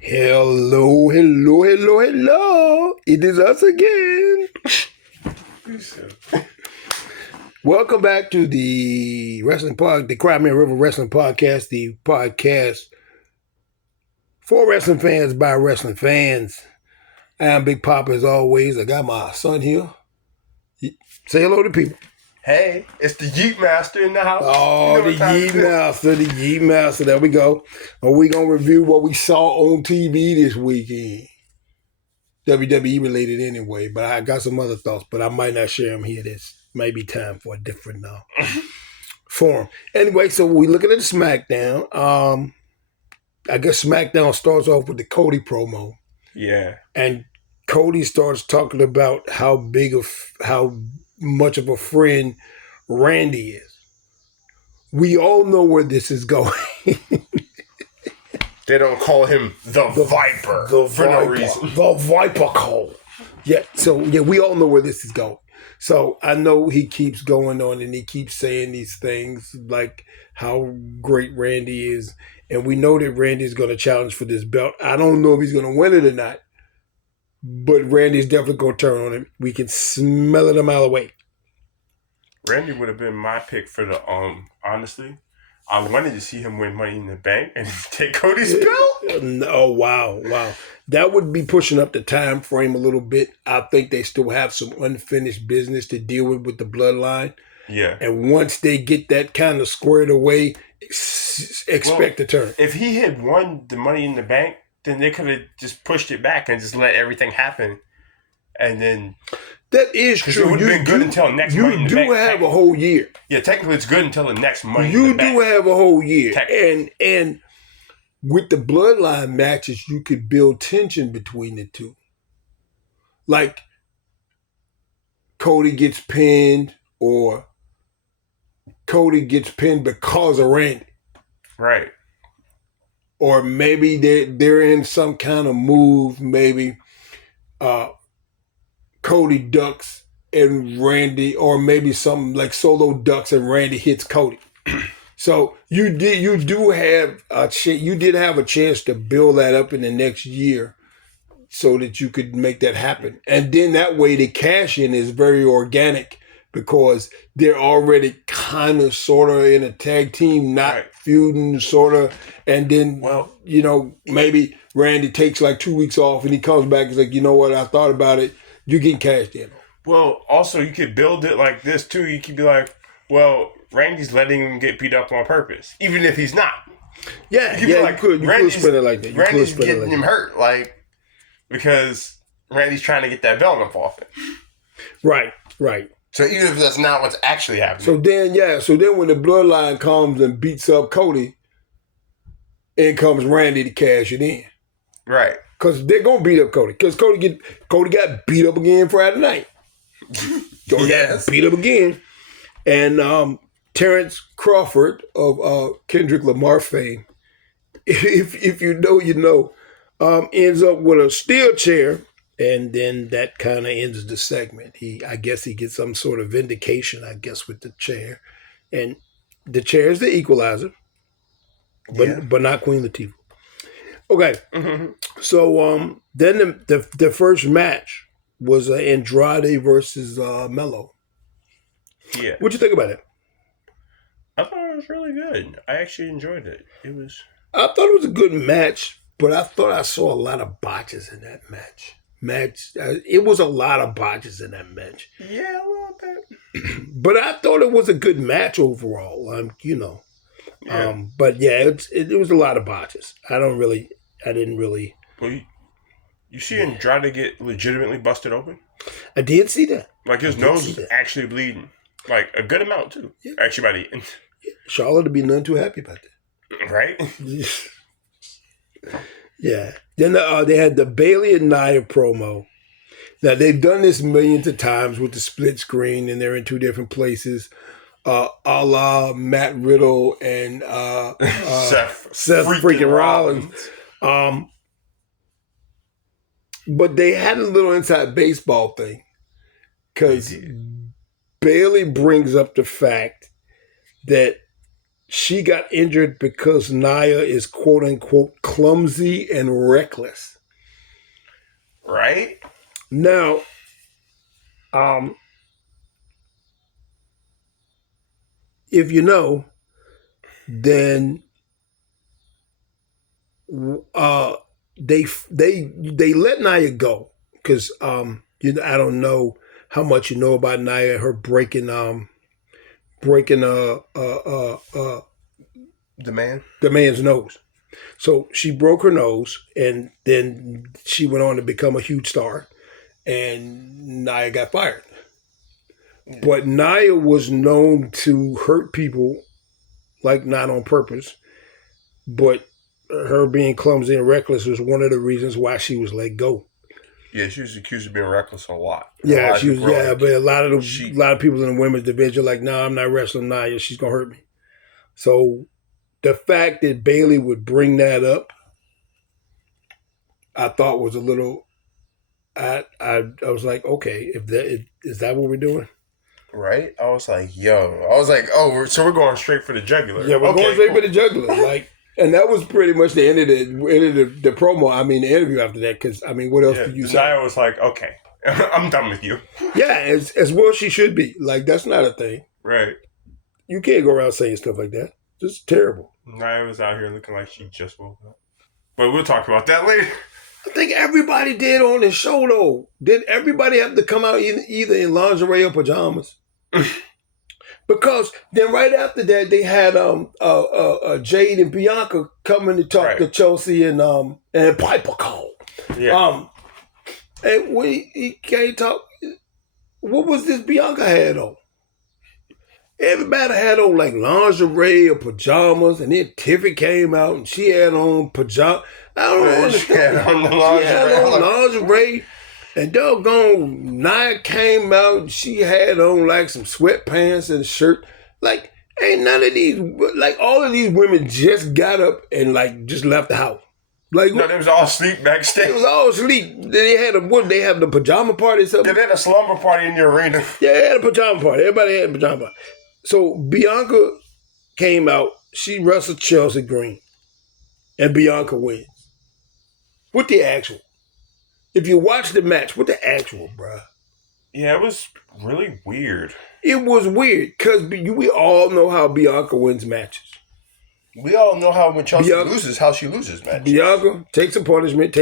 Hello, hello, hello, hello. It is us again. Welcome back to the the Crimea River Wrestling Podcast, the podcast for wrestling fans by wrestling fans. I am Big Papa as always. I got my son here. Say hello to people. Hey, it's the Yeet Master in the house. Oh, the Yeet Master. There we go. And we're going to review what we saw on TV this weekend. WWE related anyway, but I got some other thoughts, but I might not share them here. This might be time for a different forum. Anyway, so we're looking at the Smackdown. I guess Smackdown starts off with the Cody promo. Yeah. And Cody starts talking about how much of a friend Randy is. We all know where this is going. They don't call him the Viper for no reason. The Viper Cole. Yeah, so we all know where this is going. So I know he keeps going on and he keeps saying these things like how great Randy is. And we know that Randy's going to challenge for this belt. I don't know if he's going to win it or not. But Randy's definitely going to turn on him. We can smell it a mile away. Randy would have been my pick for the, honestly. I wanted to see him win Money in the Bank and take Cody's belt. Oh, wow. That would be pushing up the time frame a little bit. I think they still have some unfinished business to deal with the bloodline. Yeah. And once they get that kind of squared away, expect a turn. If he had won the Money in the Bank, then they could have just pushed it back and just let everything happen. And then... That is true. It would have been good until next Money in the Bank. You do have a whole year. Yeah, technically it's good until the next Money in the Bank. You do have a whole year. And with the bloodline matches, you could build tension between the two. Like Cody gets pinned or Cody gets pinned because of Randy. Right. Or maybe they're in some kind of move, maybe Cody ducks and Randy, or maybe something like Solo ducks and Randy hits Cody. So you did have a chance to build that up in the next year so that you could make that happen. And then that way the cash in is very organic because they're already kind of sort of in a tag team, not feuding sort of. And then, maybe Randy takes like 2 weeks off and he comes back and is like, you know what, I thought about it. You get cashed in. Well, also, you could build it like this, too. You could be like, well, Randy's letting him get beat up on purpose, even if he's not. Yeah, you could spin it like that. Randy's getting him hurt, because Randy's trying to get that belt up off it. Right. So even if that's not what's actually happening. So then when the bloodline comes and beats up Cody, in comes Randy to cash it in. Right. Because they're going to beat up Cody. Because Cody got beat up again Friday night. Cody got beat up again. And Terrence Crawford of Kendrick Lamar fame, if you know, you know, ends up with a steel chair. And then that kind of ends the segment. I guess he gets some sort of vindication, with the chair. And the chair is the equalizer, but not Queen Latifah. Okay, so then the first match was Andrade versus Mello. Yeah. What'd you think about it? I thought it was really good. I actually enjoyed it. I thought it was a good match, but I thought I saw a lot of botches in that match. It was a lot of botches in that match. Yeah, a little bit. But I thought it was a good match overall. Yeah. But yeah, it was a lot of botches. I didn't really. Well, you see Andrade get legitimately busted open? I did see that. Like his nose was actually bleeding. Like a good amount too. Yeah. Actually by the end. Yeah. Charlotte would be none too happy about that. Right? Yeah. Then they had the Bailey and Nia promo. Now, they've done this millions of times with the split screen, and they're in two different places, a la Matt Riddle and Seth freaking Rollins. But they had a little inside baseball thing, because Bailey brings up the fact that she got injured because Nia is quote unquote clumsy and reckless. Right? Now, if you know, then they let Nia go because I don't know how much you know about Nia, her breaking the man's nose. So she broke her nose, and then she went on to become a huge star, and Nia got fired. But Nia was known to hurt people, like not on purpose, but her being clumsy and reckless was one of the reasons why she was let go. Yeah, she was accused of being reckless a lot. Yeah, she was. Yeah, but a lot of people in the women's division are like, "No, I'm not wrestling Nia. She's gonna hurt me." So the fact that Bayley would bring that up, I thought was a little. I was like, okay, is that what we're doing? Right? I was like, so we're going straight for the jugular. Yeah, we're going straight for the jugular. Like, and that was pretty much the end of the promo. I mean, the interview after that, because I mean, what else do you say? Nia was like, okay, I'm done with you. Yeah, as well she should be. Like, that's not a thing. Right. You can't go around saying stuff like that. Just terrible. Nia was out here looking like she just woke up. But we'll talk about that later. I think everybody did on the show, though. Did everybody have to come out either in lingerie or pajamas? Because then right after that, they had Jade and Bianca coming to talk to Chelsea and Piper called. Yeah. And when he can't talk, what was this Bianca had on? Everybody had on like lingerie or pajamas, and then Tiffany came out and she had on pajamas. I don't understand. She had on lingerie, and doggone Nia came out and she had on like some sweatpants and a shirt. Like, ain't none of these, like all of these women just got up and like just left the house. Like, no, they was all asleep backstage. They was all asleep. They had they have the pajama party or something? Yeah, they had a slumber party in the arena. Yeah, they had a pajama party. Everybody had a pajama party. So Bianca came out. She wrestled Chelsea Green. And Bianca wins. What the actual? If you watch the match, what the actual, bruh? Yeah, it was really weird. It was weird because we all know how Bianca wins matches. We all know how when Chelsea loses, how she loses matches. Bianca takes a punishment.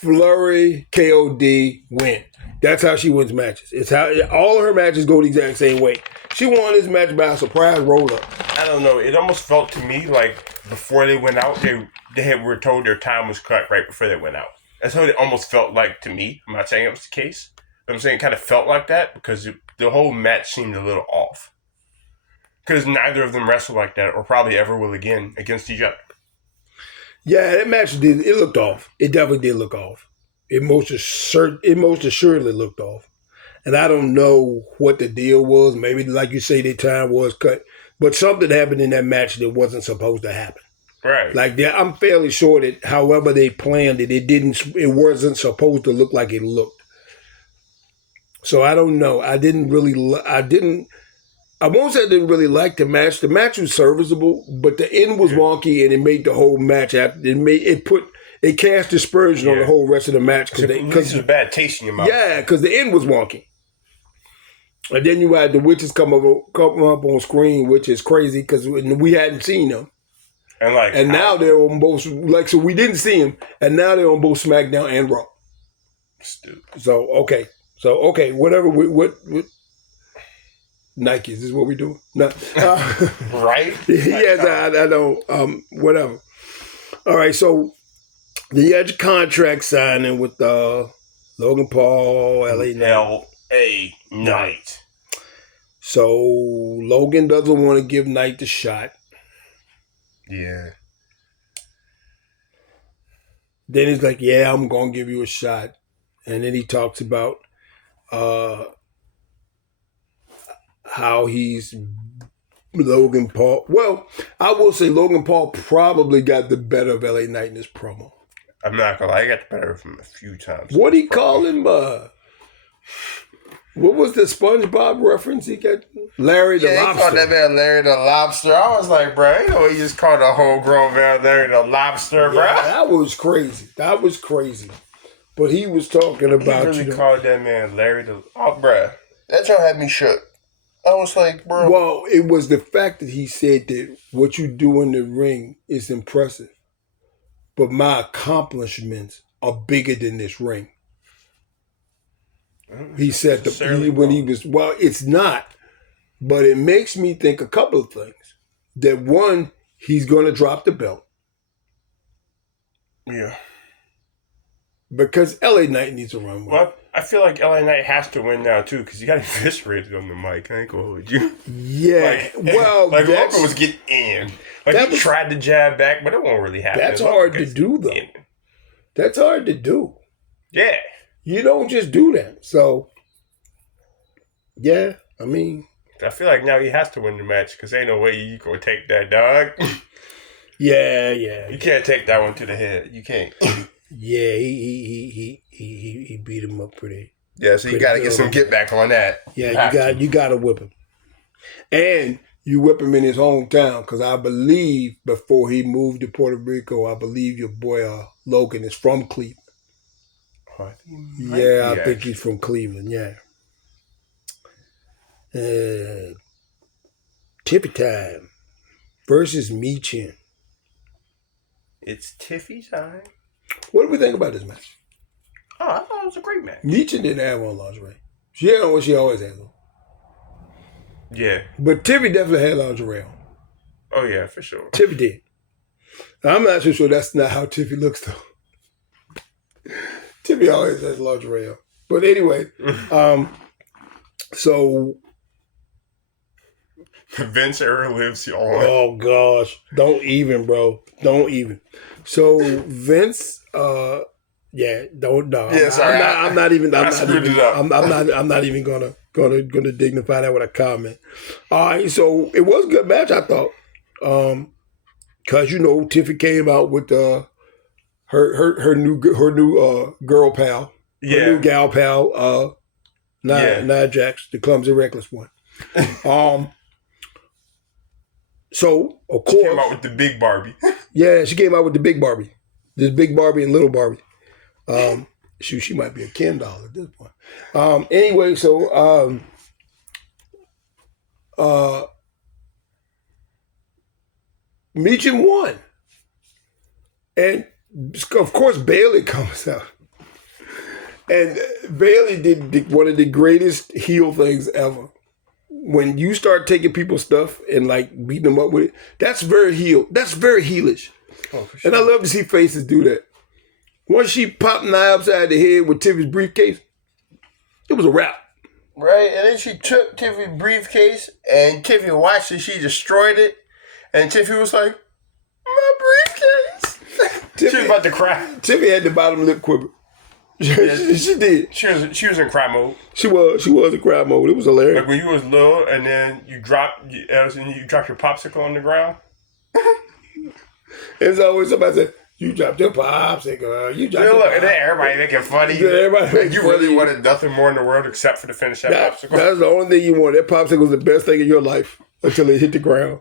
Flurry, KOD, win. That's how she wins matches. It's how all of her matches go the exact same way. She won this match by a surprise roll-up. I don't know. It almost felt to me like before they went out, they were told their time was cut right before they went out. That's what it almost felt like to me. I'm not saying it was the case. But I'm saying it kind of felt like that because the whole match seemed a little off. Because neither of them wrestled like that or probably ever will again against each other. Yeah, that match it looked off. It definitely did look off. It most assuredly looked off. And I don't know what the deal was. Maybe, like you say, their time was cut. But something happened in that match that wasn't supposed to happen. Right. Like, I'm fairly sure that however they planned it, it wasn't supposed to look like it looked. So I don't know. I won't say I didn't really like the match. The match was serviceable, but the end was wonky, and it made the whole match it cast dispersion on the whole rest of the match because it was a bad taste in your mouth. Yeah, because the end was wonky, and then you had the witches come up on screen, which is crazy because we hadn't seen them, and now they're on both. So we didn't see them, and now they're on both SmackDown and Raw. Stupid. So okay, whatever. What Nikes is what we do. No, right? Yes, I don't. Whatever. All right, so you had your contract signing with Logan Paul, LA Knight. So Logan doesn't want to give Knight the shot. Yeah. Then he's like, "Yeah, I'm gonna give you a shot," and then he talks about how he's Logan Paul. Well, I will say Logan Paul probably got the better of LA Knight in this promo. I'm not gonna lie, I got the better of him a few times. What he call him? What was the SpongeBob reference he got? Larry the Lobster. He called that man Larry the Lobster. I was like, bro, you know he just called a whole grown man Larry the Lobster, bro. Yeah, that was crazy. That was crazy. But he was talking about, he really called that man Larry the... Oh, bro. That y'all had me shook. I was like, bro. Well, it was the fact that he said that what you do in the ring is impressive. But my accomplishments are bigger than this ring. He said when he was, well, it's not. But it makes me think a couple of things. That one, he's going to drop the belt. Yeah. Because LA Knight needs to run with. Well, I feel like LA Knight has to win now too because he got eviscerated on the mic. I ain't gonna hold you. Yeah, like Logan was getting in. Like he tried to jab back, but it won't really happen. That's hard to do, though. That's hard to do. Yeah, you don't just do that. So, yeah, I mean, I feel like now he has to win the match because ain't no way you gonna take that, dog. Yeah. You can't take that one to the head. You can't. Yeah, he beat him up pretty. Yeah, so you got to get some get back on that. Yeah, you got to whip him, and you whip him in his hometown because I believe before he moved to Puerto Rico, I believe your boy Logan is from Cleveland. I think he's from Cleveland. Yeah. Tippy time versus Michin. It's Tiffy time. What do we think about this match? Oh, I thought it was a great match. Michin didn't have on lingerie. She had on what she always has on. Yeah. But Tiffy definitely had lingerie on. Oh, yeah, for sure. Tiffy did. Now, I'm not so sure that's not how Tiffy looks, though. Tiffy always has lingerie on. But anyway, so... Vince era lives on. Oh, gosh. Don't even, bro. Don't even. So, Vince... No. Yeah, sorry. I'm not even gonna dignify that with a comment. All right, so it was a good match, I thought. Cause Tiffy came out with her new girl pal, her new gal pal, Nia Jax, the clumsy reckless one. So of course she came out with the big Barbie. Yeah, she came out with the big Barbie. There's big Barbie and little Barbie. She might be a Ken doll at this point. Anyway, so Michin won. And of course Bayley comes out. And Bayley did one of the greatest heel things ever. When you start taking people's stuff and like beating them up with it, that's very heel. That's very heelish. Oh, for sure. And I love to see faces do that. Once she popped Nia upside the head with Tiffy's briefcase, it was a wrap. Right, and then she took Tiffy's briefcase, and Tiffy watched it. She destroyed it, and Tiffy was like, "My briefcase!" She was about to cry. Tiffy had the bottom lip quiver. She did. She was in cry mode. She was in cry mode. It was hilarious. Like when you was little, and then you dropped your popsicle on the ground. It's always somebody said, "You dropped your popsicle. You dropped your popsicle." And then everybody making funny. You really wanted nothing more in the world except for to finish that popsicle. That's the only thing you want. That popsicle was the best thing in your life until it hit the ground.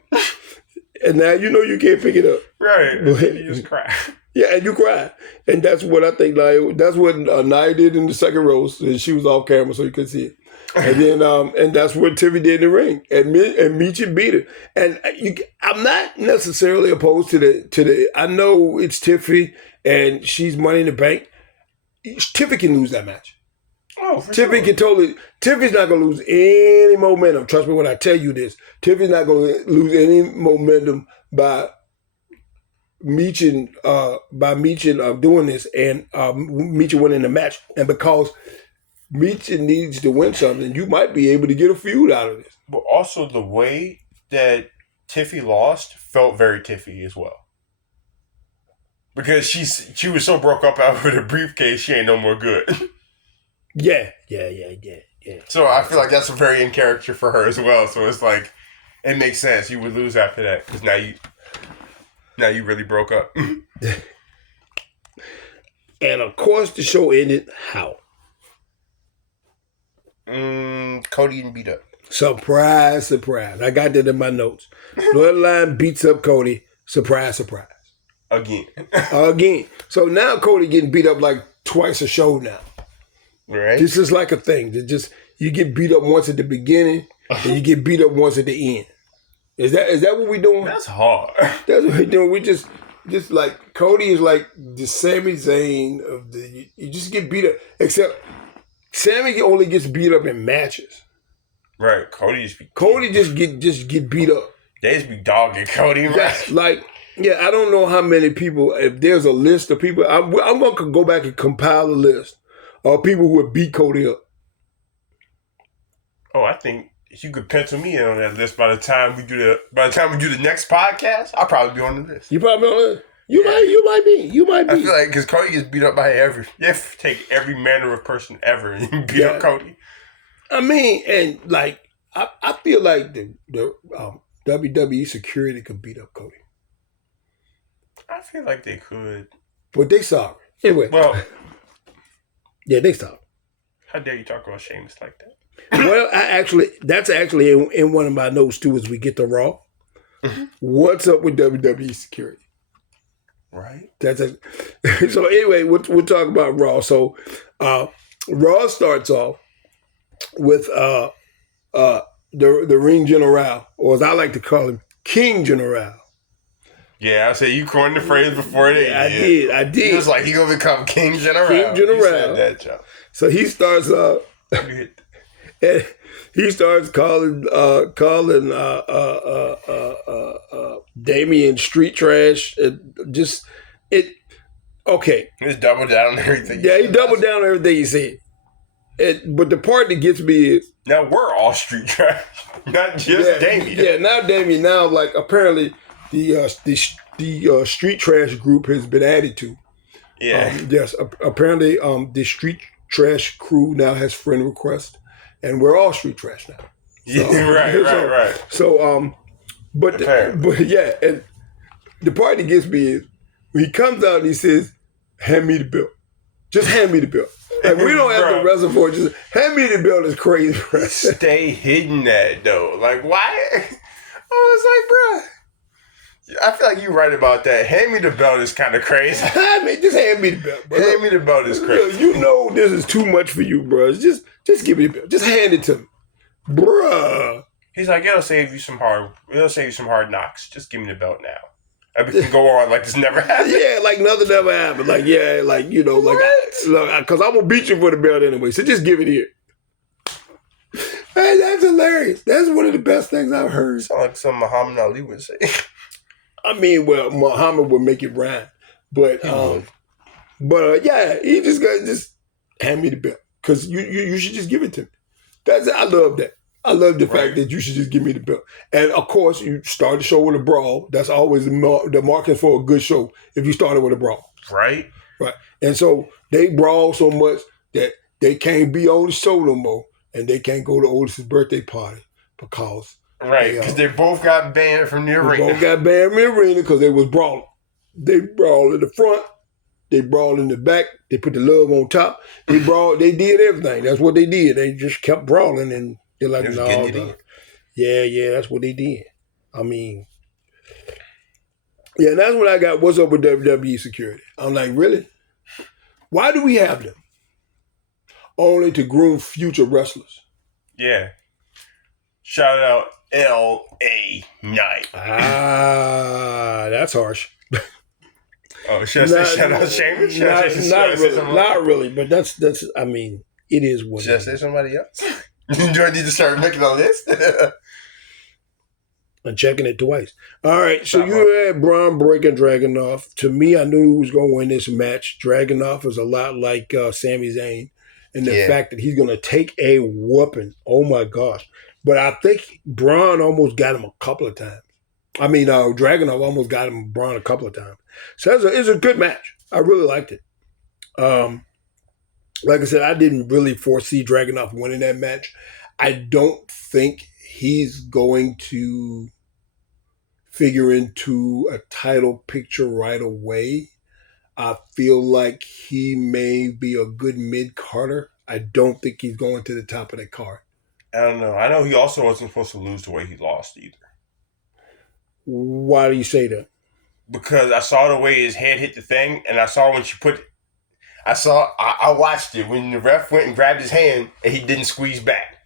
And now you can't pick it up. Right. You just cry. Yeah, and you cry. And that's what I think that's what Nia did in the second roast. And she was off camera so you couldn't see it. And then and that's what Tiffy did in the ring. And Michin beat her. And I'm not necessarily opposed to the I know it's Tiffy and she's Money in the Bank. Tiffy can lose that match. Oh, for Tiffy sure. can totally. Tiffy's not going to lose any momentum. Trust me when I tell you this. Tiffy's not going to lose any momentum by Michin doing this and Michin winning the match. And because Michin needs to win something, you might be able to get a feud out of this. But also the way that Tiffy lost felt very Tiffy as well. Because she was so broke up out of her briefcase, she ain't no more good. Yeah. So I feel like that's very in character for her as well. So it's like, it makes sense. You would lose after that because now you really broke up. And of course, the show ended how? Cody getting beat up. Surprise, surprise. I got that in my notes. Bloodline beats up Cody. Surprise, surprise. Again. So now Cody getting beat up like twice a show now. Right. This is like a thing. You get beat up once at the beginning and you get beat up once at the end. Is that what we doing? That's hard. That's what we doing. We just like Cody is like the Sami Zayn of the. You just get beat up. Except Sami only gets beat up in matches. Right. Cody just get beat up. They just be dogging Cody. Right. I don't know how many people. If there's a list of people, I'm gonna go back and compile a list of people who would beat Cody up. Oh, I think you could pencil me in on that list by the time we do the next podcast. I'll probably be on the list. You probably on the You might be. I feel like because Cody gets beat up by take every manner of person ever and beat up Cody. I mean, and like I feel like the WWE security could beat up Cody. I feel like they could, but they sorry anyway. Well, yeah, they sorry. How dare you talk about Sheamus like that? Well, that's actually in one of my notes too. As we get to Raw, what's up with WWE security? Right. So anyway, we'll talk about Raw. So Raw starts off with the Ring General, or as I like to call him, King General. Yeah, I said you coined the phrase before they did. I did. He was like, he gonna become King General. King General. You said that, Joe. So he starts and he starts calling Damian street trash. Okay. He just doubled down on everything. Yeah, he doubled down on everything he said. But the part that gets me is now we're all street trash, not just Damian. Yeah, now Damian. Now, like apparently the street trash group has been added to. Yeah. Yes. Apparently, the street trash crew now has friend requests, and we're all street trash now. So, yeah. Right. So, but yeah, and the part that gets me is when he comes out and he says, "Hand me the bill." Just hand me the bill. Like, we don't have the reservoir. Just hand me the bill is crazy. Bro. Stay hidden that, though. Like, why? I was like, bro, I feel like you're right about that. Hand me the belt is kind of crazy. Just hand me the belt, bro. Hand me the belt is crazy. You know this is too much for you, bro. Just give me the belt. Just hand it to me. Bruh. He's like, it'll save you some hard knocks. Just give me the belt now. We can go on like this never happened. Yeah, like nothing ever happened. Like, yeah, like, you know, like, because I'm going to beat you for the belt anyway. So just give it here. Hey, that's hilarious. That's one of the best things I've heard. Sound like something Muhammad Ali would say. I mean, well, Muhammad would make it rhyme. But, yeah, he just hand me the belt. Because you should just give it to me. I love that. I love the fact that you should just give me the belt. And, of course, you start the show with a brawl. That's always the marking for a good show if you started with a brawl. Right. And so they brawl so much that they can't be on the show no more. And they can't go to Otis's birthday party because... Right, because they both got banned from the arena. They both got banned from the arena because they was brawling. They brawl in the front. They brawl in the back. They put the love on top. They brawled. They did everything. That's what they did. They just kept brawling and... They're like, no, yeah, that's what they did. I mean, yeah, and that's what I got. What's up with WWE security? I'm like, really? Why do we have them? Only to groom future wrestlers. Yeah. Shout out L.A. Knight. That's harsh. Oh, should I say shout out Sheamus? Not really, but that's. I mean, it is what. Should I say somebody else? Do I need to start making a list? I'm checking it twice. All right, so you had Braun breaking Dragunov. To me, I knew who was going to win this match. Dragunov is a lot like Sami Zayn in the fact that he's going to take a whooping. Oh, my gosh. But I think Braun almost got him a couple of times. I mean, Dragunov almost got him Braun a couple of times. So it's a good match. I really liked it. Like I said, I didn't really foresee Dragunov winning that match. I don't think he's going to figure into a title picture right away. I feel like he may be a good mid-carder. I don't think he's going to the top of that card. I don't know. I know he also wasn't supposed to lose the way he lost either. Why do you say that? Because I saw the way his head hit the thing, and I saw when she put. I watched it when the ref went and grabbed his hand, and he didn't squeeze back.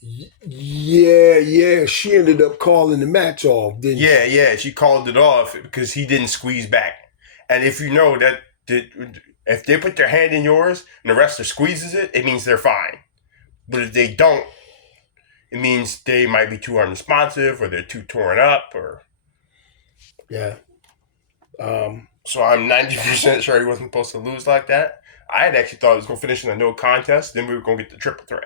Yeah. She ended up calling the match off, didn't she? Yeah. She called it off because he didn't squeeze back. And if you know that if they put their hand in yours and the wrestler squeezes it, it means they're fine. But if they don't, it means they might be too unresponsive or they're too torn up or. Yeah. So I'm 90% sure he wasn't supposed to lose like that. I had actually thought it was going to finish in a no contest. Then we were going to get the triple threat.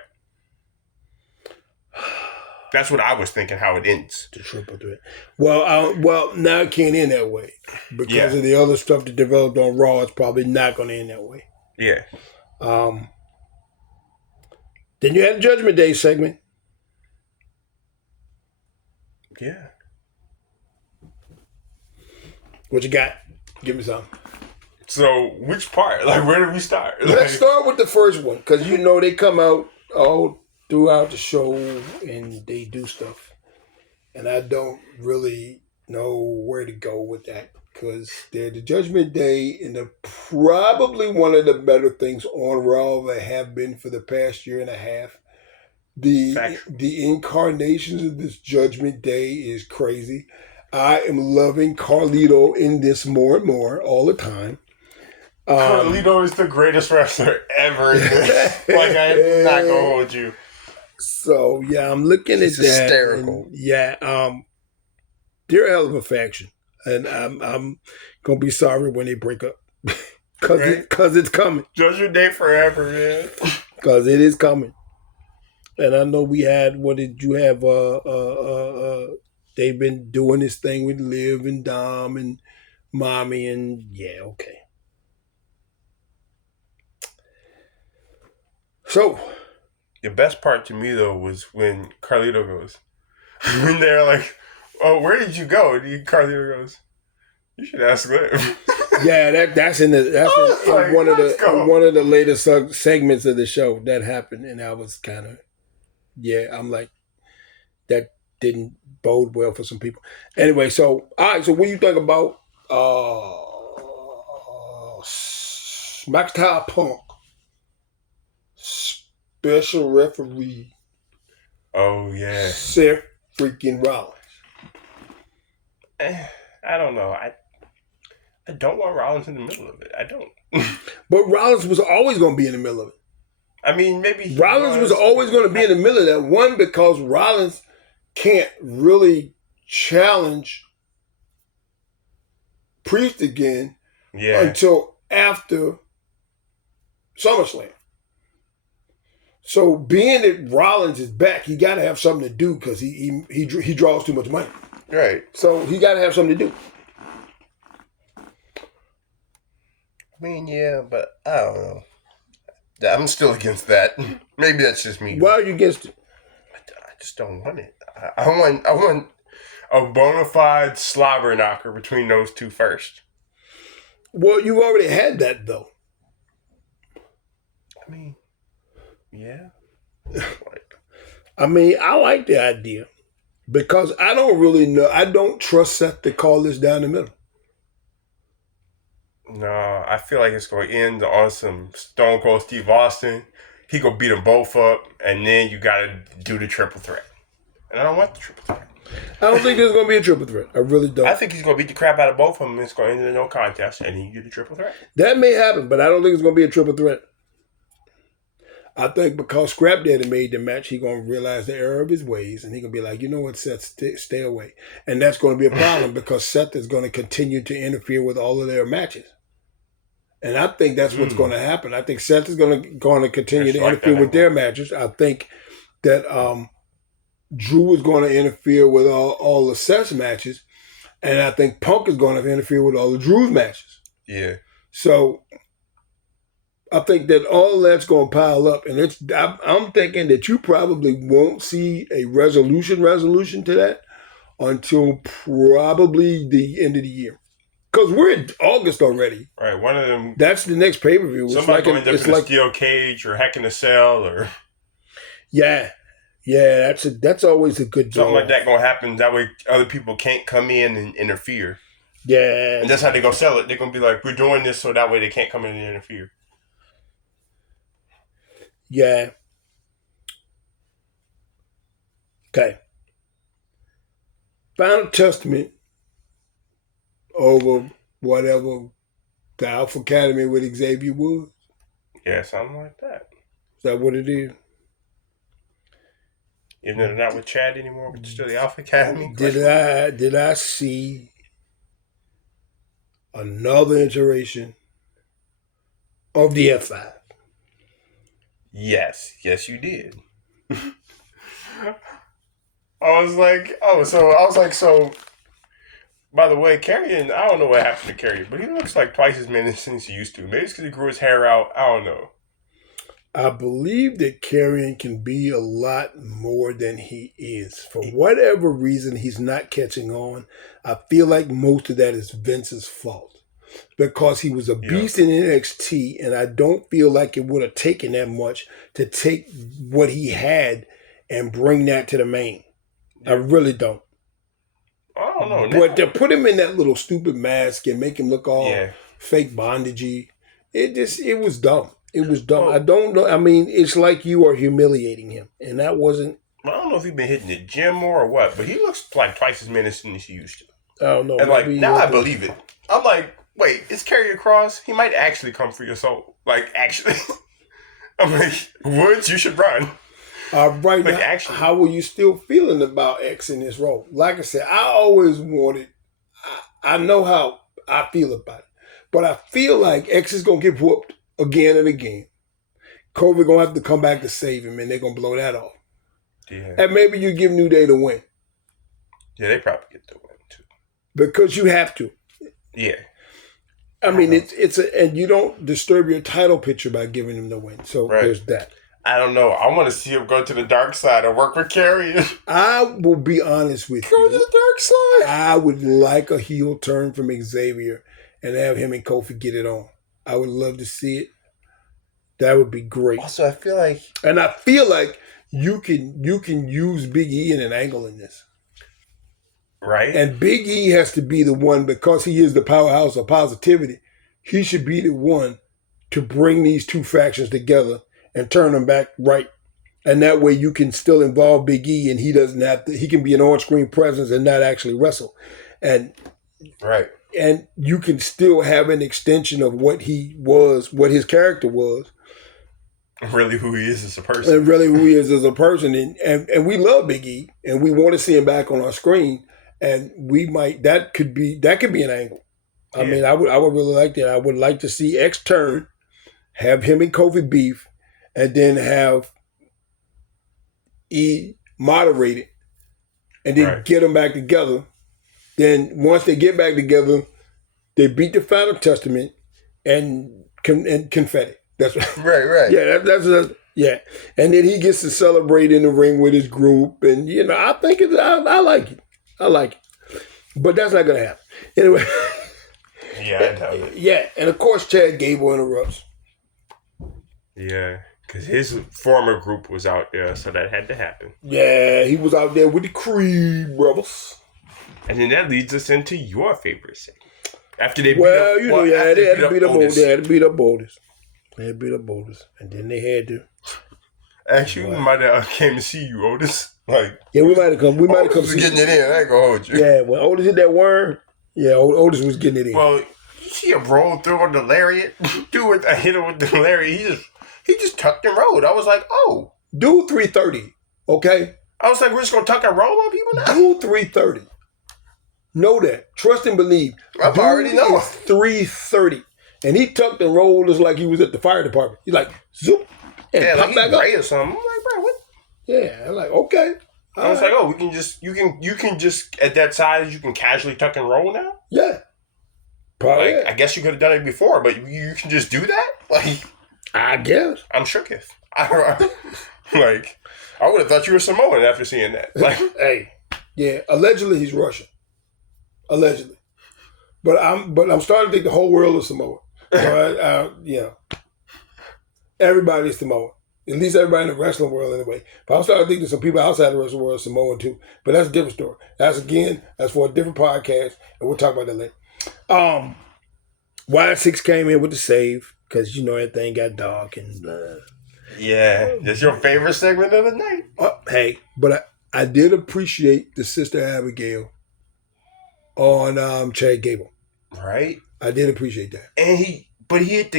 That's what I was thinking. How it ends. The triple threat. Well, now it can't end that way because of the other stuff that developed on Raw. It's probably not going to end that way. Yeah. Then you had the Judgment Day segment. Yeah. What you got? Give me some. So, which part? Like, where did we start? Let's start with the first one because they come out all throughout the show and they do stuff, and I don't really know where to go with that because they're the Judgment Day and they're probably one of the better things on Raw that have been for the past year and a half. The incarnations of this Judgment Day is crazy. I am loving Carlito in this more and more all the time. Carlito is the greatest wrestler ever. Like, I'm not gonna hold you. So yeah, I'm looking at that. Hysterical. They're a hell of a faction, and I'm gonna be sorry when they break up, because it's coming. Judgment Day forever, man. Because it is coming, and I know we had. What did you have? They've been doing this thing with Liv and Dom and Mommy, and okay. So. The best part to me, though, was when Carlito goes. When they're like, oh, where did you go? And Carlito goes, you should ask Liv. Yeah, that's in one of the later segments of the show that happened, and I was kind of, I'm like, that didn't bode well for some people. Anyway, so all right, so what do you think about Smackdown Punk? Special referee. Oh, yeah. Seth freaking Rollins. I don't know. I don't want Rollins in the middle of it. I don't. But Rollins was always going to be in the middle of it. I mean, maybe... Rollins was always going to be in the middle of that. One, because Rollins can't really challenge Priest again until after SummerSlam. So being that Rollins is back, he got to have something to do because he draws too much money. Right. So he got to have something to do. I mean, yeah, but I don't know. I'm still against that. Maybe that's just me. Why are you against it? I just don't want it. I want a bona fide slobber knocker between those two first. Well, you already had that, though. I mean... Yeah. I mean, I like the idea because I don't really know. I don't trust Seth to call this down the middle. No, I feel like it's going to end on some Stone Cold Steve Austin. He going to beat them both up, and then you got to do the triple threat. And I don't want the triple threat. I don't think there's going to be a triple threat. I really don't. I think he's going to beat the crap out of both of them, and it's going to end in no contest, and then you do the triple threat. That may happen, but I don't think it's going to be a triple threat. I think because Scrap Daddy made the match, he's going to realize the error of his ways, and he's going to be like, you know what, Seth, stay away. And that's going to be a problem because Seth is going to continue to interfere with all of their matches. And I think that's what's going to happen. I think Seth is going to continue to interfere with their matches. I think that Drew is going to interfere with all the Seth's matches, and I think Punk is going to interfere with all the Drew's matches. Yeah. So I think that all that's going to pile up, and I'm thinking that you probably won't see a resolution to that until probably the end of the year. Because we're in August already. Right, one of them. That's the next pay-per-view. Somebody going to end up in a steel cage or Heck in a Cell or... Yeah, that's always a good something draw. like that gonna happen. That way, other people can't come in and interfere. Yeah, and that's how they gonna sell it. They're gonna be like, "We're doing this so that way they can't come in and interfere." Yeah. Okay. Final Testament over whatever the Alpha Academy with Xavier was. Yeah, something like that. Is that what it is? Even though they're not with Chad anymore, but still the Alpha Academy. Did I see another iteration of the F5? Yes, you did. I was like, so. By the way, Carrion, I don't know what happened to Carrion, but he looks like twice as menacing as he used to. Maybe it's because he grew his hair out. I don't know. I believe that Carrion can be a lot more than he is. For whatever reason, he's not catching on. I feel like most of that is Vince's fault. Because he was a beast in NXT, and I don't feel like it would have taken that much to take what he had and bring that to the main. I really don't. I don't know. But to put him in that little stupid mask and make him look all fake bondagey, it was dumb. It was dumb. Well, I don't know. I mean, it's like you are humiliating him, and that wasn't. I don't know if he's been hitting the gym more or what, but he looks like twice as menacing as he used to. I don't know. And like now, I believe it. I'm like, wait, is Karrion Kross? He might actually come for your soul. Like, actually, I'm like, Woods, you should run. Right now, actually, how are you still feeling about X in this role? Like I said, I always wanted. I know how I feel about it, but I feel like X is gonna get whooped again and again. Kobe gonna have to come back to save him, and they're gonna blow that off. Yeah. And maybe you give New Day the win. Yeah, they probably get the win too. Because you have to. Yeah. I mean, and you don't disturb your title picture by giving them the win. So there's that. I don't know. I want to see him go to the dark side and work with Karrion. I will be honest with you. Go to the dark side. I would like a heel turn from Xavier and have him and Kofi get it on. I would love to see it. That would be great. Also, I feel like you can use Big E in an angle in this. Right. And Big E has to be the one, because he is the powerhouse of positivity. He should be the one to bring these two factions together and turn them back right. And that way you can still involve Big E, and he can be an on-screen presence and not actually wrestle. And right. And you can still have an extension of what he was, what his character was. Really who he is as a person. And really who he is as a person. And we love Big E, and we want to see him back on our screen. And that could be an angle. I mean, I would really like that. I would like to see X turn, have him and Kofi beef, and then have E moderate it, and then get them back together. Then once they get back together, they beat the Final Testament and confetti. That's right. Yeah, that's yeah. And then he gets to celebrate in the ring with his group, and I think I like it. I like it, but that's not gonna happen anyway. Yeah, I know. Yeah, and of course Chad Gable interrupts. Yeah. Because his former group was out there, so that had to happen. Yeah, he was out there with the Creed brothers. And then that leads us into your favorite segment. After they they had to beat up Otis. They had to beat up Otis. And then they had to. Actually, we might have came to see you, Otis. We might have come. We might have come. Otis was getting it in. I ain't gonna hold you. Yeah, when Otis hit that worm, Otis was getting it in. Well, you see him roll through on the lariat? Dude, I hit him with the lariat. He just tucked and rolled. I was like, oh. Do 330, okay? I was like, we're just going to tuck and roll on people now? Do 330. Know that. Trust and believe. I already know. 330. And he tucked and rolled just like he was at the fire department. He's like, zoop. And yeah, pop like back up. Or something. I'm like, bro, what? Yeah, I'm like, okay. I was like, oh, you can just, at that size, you can casually tuck and roll now? Yeah. Probably. Like, I guess you could have done it before, but you can just do that? Like... I guess. I'm shooketh. Like, I would have thought you were Samoan after seeing that. Like, hey, yeah. Allegedly, he's Russian. Allegedly. But I'm starting to think the whole world is Samoan. So everybody's Samoan. At least everybody in the wrestling world anyway. But I'm starting to think that some people outside the wrestling world are Samoan too. But that's a different story. That's for a different podcast, and we'll talk about that later. Y6 came in with the save because everything got dark and yeah, that's your favorite segment of the night. Hey, but I did appreciate the Sister Abigail on Chad Gable. Right. I did appreciate that. And he hit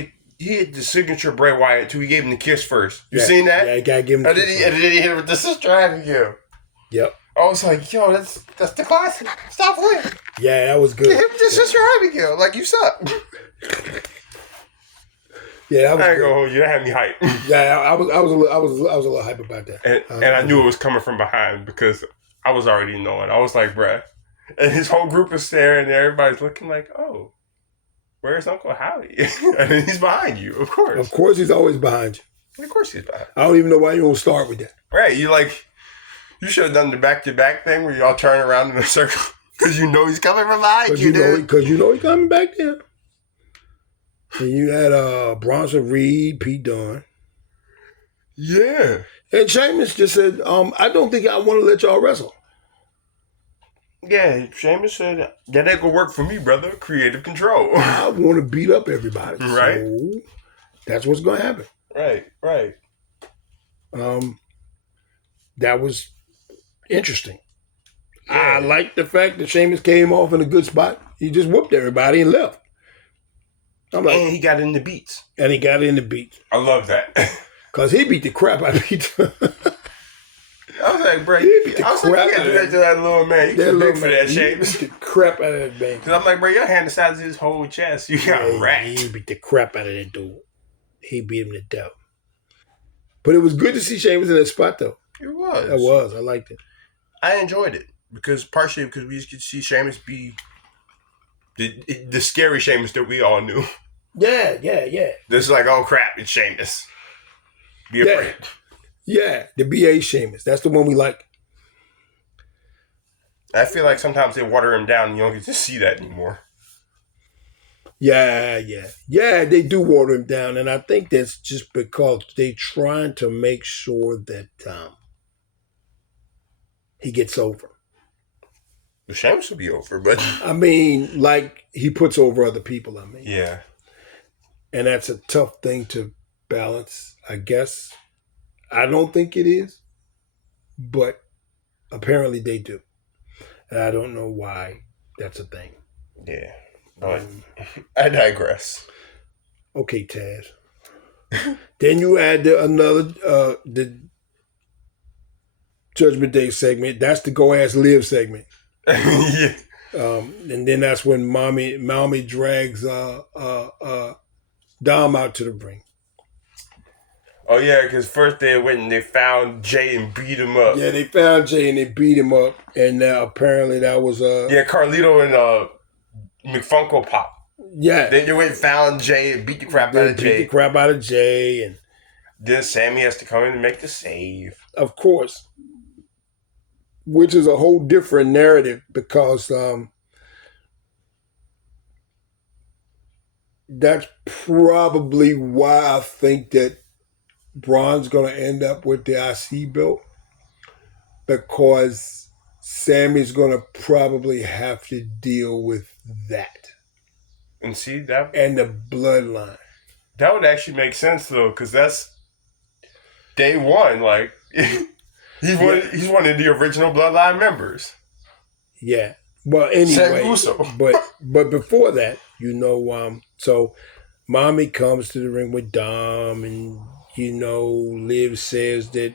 the signature Bray Wyatt too. He gave him the kiss first. You seen that? Yeah, he gotta give him the kiss. And then he hit it with the Sister Abigail. Yep. I was like, yo, that's the classic. Stop playing. Yeah, that was good. Give him the Sister Abigail. Like, you suck. Yeah, that was I ain't gonna hold you. That had me hyped. Yeah, I was a little hype about that. And I knew it was coming from behind because I was already knowing. I was like, bruh. And his whole group is staring and everybody's looking like, oh, where's Uncle Howie? And then he's behind you, of course. Of course he's always behind you. Of course he's behind you. I don't even know why you don't start with that. Right, you should have done the back-to-back thing where y'all turn around in a circle because you know he's coming from behind you, dude. Because you know he's coming back there. And you had Bronson Reed, Pete Dunne. Yeah. And Sheamus just said, I don't think I want to let y'all wrestle. Yeah, Sheamus said, that ain't gonna work for me, brother. Creative control. I want to beat up everybody. Right. So that's what's going to happen. Right. That was interesting. Yeah. I like the fact that Sheamus came off in a good spot. He just whooped everybody and left. I'm like, and he got in the beats. I love that. Because he beat the crap out of Pete. I was like, bro, you can't do that to that little man. You too big for that, Sheamus. He beat the crap out of that man. Because I'm like, bro, your hand the size of his whole chest. You got racked. He beat the crap out of that dude. He beat him to death. But it was good to see Sheamus in that spot, though. It was. It was. I liked it. I enjoyed it. Partially because we just could see Sheamus be the scary Sheamus that we all knew. Yeah. This is like, oh crap, it's Sheamus. Be afraid. Yeah, the BA Sheamus. That's the one we like. I feel like sometimes they water him down and you don't get to see that anymore. Yeah, they do water him down. And I think that's just because they're trying to make sure that he gets over. The Sheamus will be over, but... I mean, like he puts over other people, Yeah. And that's a tough thing to balance, I guess. I don't think it is, but apparently they do. And I don't know why that's a thing. Yeah, but I digress. Okay, Taz. Then you add the Judgment Day segment. That's the Go Ass Live segment. Yeah. And then that's when Mommy drags Dom out to the ring. Oh, yeah, because first they went and they found Jay and beat him up. Yeah, they found Jay and they beat him up. And apparently that was... yeah, Carlito and McFunko Pop. Yeah. Then they went and found Jay and beat the crap out of Jay. And then Sammy has to come in and make the save. Of course. Which is a whole different narrative because that's probably why I think that Braun's going to end up with the IC belt, because Sammy's going to probably have to deal with that. And see that? And the bloodline. That would actually make sense though, because that's day one. Like, he's one of the original bloodline members. Yeah. Well, anyway, but before that, so Mommy comes to the ring with Dom, and Liv says that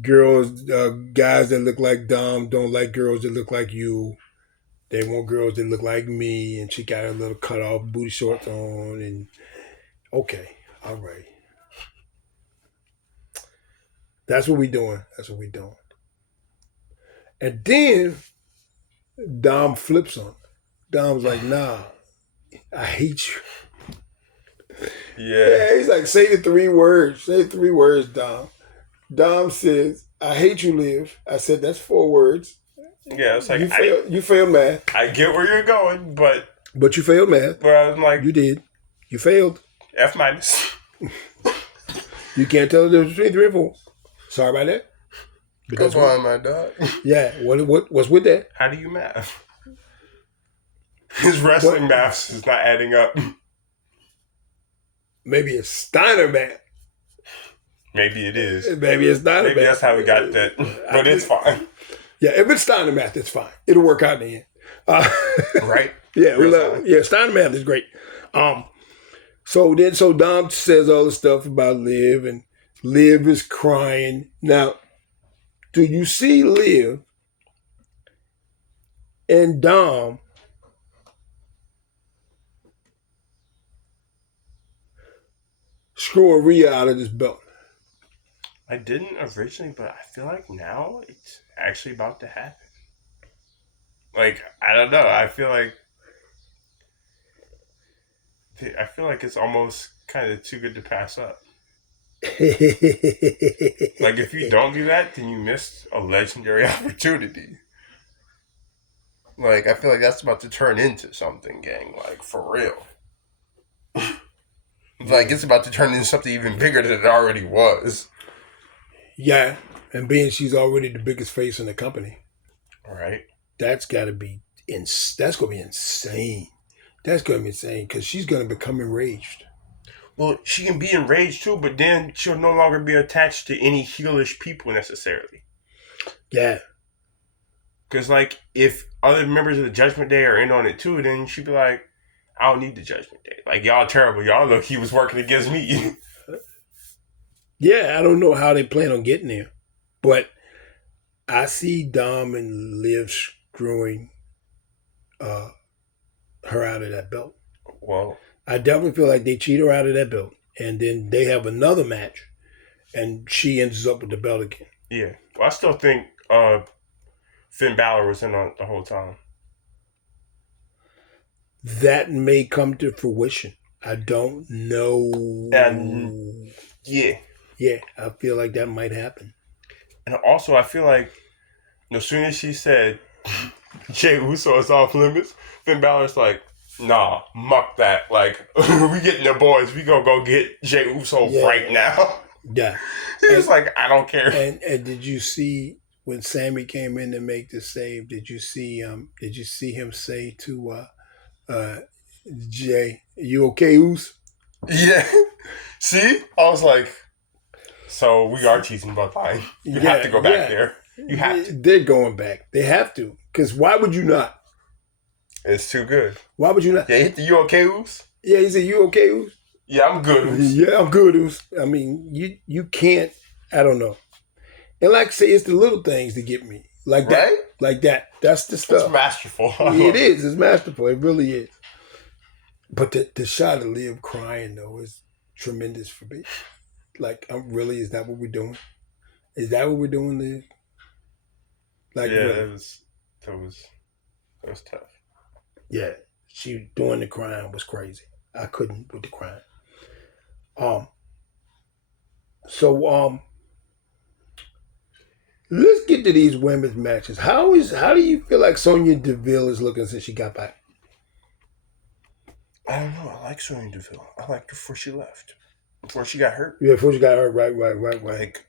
guys that look like Dom don't like girls that look like you. They want girls that look like me, and she got a little cut off booty shorts on, and okay, all right. That's what we doing. And then Dom flips on her. Dom's like, nah, I hate you. Yeah. He's like, say the 3 words. Say 3 words, Dom. Dom says, I hate you, Liv. I said, that's 4 words. Yeah, it's like you failed math. I get where you're going, but you failed math. But I'm like, you did. You failed. F minus. You can't tell the difference between 3 and 4. Sorry about that. But that's why, my dog. Yeah. What's with that? How do you math? His wrestling maths is not adding up. Maybe it's Steiner math. Maybe it is. Maybe it's Steiner Maybe math. That's how we got that. But it's fine. Yeah, if it's Steiner math, it's fine. It'll work out in the end. Right? Yeah, Steiner math is great. So Dom says all the stuff about Liv, and Liv is crying. Now, do you see Liv and Dom screwing Rhea out of this belt? I didn't originally, but I feel like now it's actually about to happen. Like, I don't know. I feel like it's almost kind of too good to pass up. Like, if you don't do that, then you missed a legendary opportunity. Like, I feel like that's about to turn into something, gang. Like, for real. Like, it's about to turn into something even bigger than it already was. Yeah, and being she's already the biggest face in the company. Right. That's got to be that's going to be insane. That's going to be insane because she's going to become enraged. Well, she can be enraged too, but then she'll no longer be attached to any heelish people necessarily. Yeah. Because, like, if other members of the Judgment Day are in on it too, then she'd be like, I don't need the Judgment Day. Like, y'all terrible. Y'all look, he was working against me. Yeah, I don't know how they plan on getting there. But I see Dom and Liv screwing her out of that belt. Well, I definitely feel like they cheat her out of that belt. And then they have another match. And she ends up with the belt again. Yeah. Well, I still think Finn Balor was in on it the whole time. That may come to fruition. I don't know. And yeah. Yeah, I feel like that might happen. And also, I feel like as soon as she said Jey Uso is off limits, Finn Balor's like, nah, muck that. Like, we getting the boys. We gonna go get Jey Uso right now. Yeah. He was like, I don't care. And did you see when Sammy came in to make the save? Did you see him say to Jay, "You okay, Oos?" Yeah. See, I was like, so we are teasing Bloodline. You have to go back there. You have to. They're going back. They have to. Because why would you not? It's too good. Why would you not? Yeah, hit the "You okay, Oos?" Yeah, he said, "You okay, Oos?" Yeah, I'm good, Oos. Yeah, I'm good, Oos. I mean, you can't. I don't know. And like I say, it's the little things that get me. Like that. Right? Like that. That's the stuff. It's masterful. It is. It's masterful. It really is. But the shot of Liv crying, though, is tremendous for me. Like, is that what we're doing? Is that what we're doing, Liv? Like, yeah, really? that was tough. Yeah, she doing the crying was crazy. I couldn't with the crying. Let's get to these women's matches. How do you feel like Sonya Deville is looking since she got back? I don't know. I like Sonya Deville. I liked her before she left. Before she got hurt. Yeah, before she got hurt. Right. Like,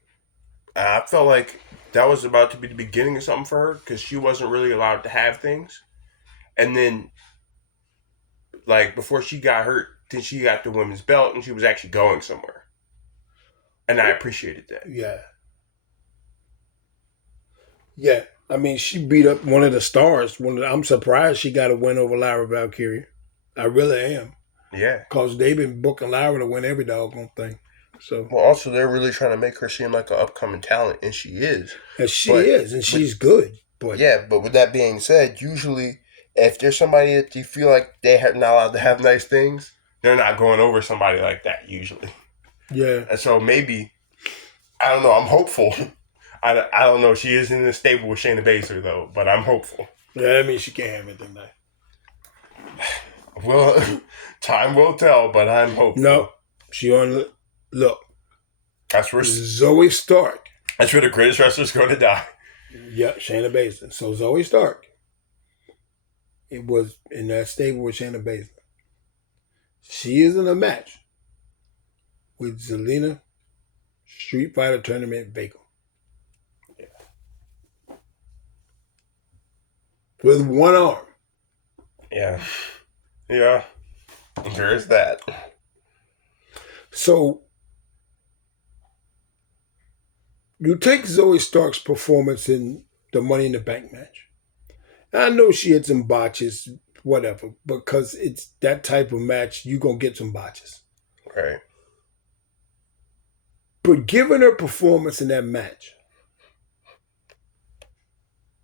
I felt like that was about to be the beginning of something for her because she wasn't really allowed to have things. And then, like, before she got hurt, then she got the women's belt and she was actually going somewhere. And I appreciated that. Yeah. Yeah. I mean, she beat up one of the stars. I'm surprised she got a win over Lyra Valkyria. I really am. Yeah. Because they've been booking Lyra to win every doggone thing. So. Well, also, they're really trying to make her seem like an upcoming talent, and she is. And she's good. But yeah, but with that being said, usually, if there's somebody that you feel like they're not allowed to have nice things, they're not going over somebody like that, usually. Yeah. And so maybe, I don't know, I'm hopeful. I don't know. She is in the stable with Shayna Baszler, though, but I'm hopeful. Yeah, that means she can't have anything nice. Well, time will tell, but I'm hopeful. No, she on look. That's where Zoe Stark. That's where the greatest wrestler's going to die. Yep, Shayna Baszler. So Zoe Stark, it was in that stable with Shayna Baszler. She is in a match with Zelina Street Fighter Tournament Vega. With one arm. Yeah. Yeah. There is that. So you take Zoe Stark's performance in the Money in the Bank match. I know she had some botches, whatever, because it's that type of match, you're going to get some botches. Right. But given her performance in that match,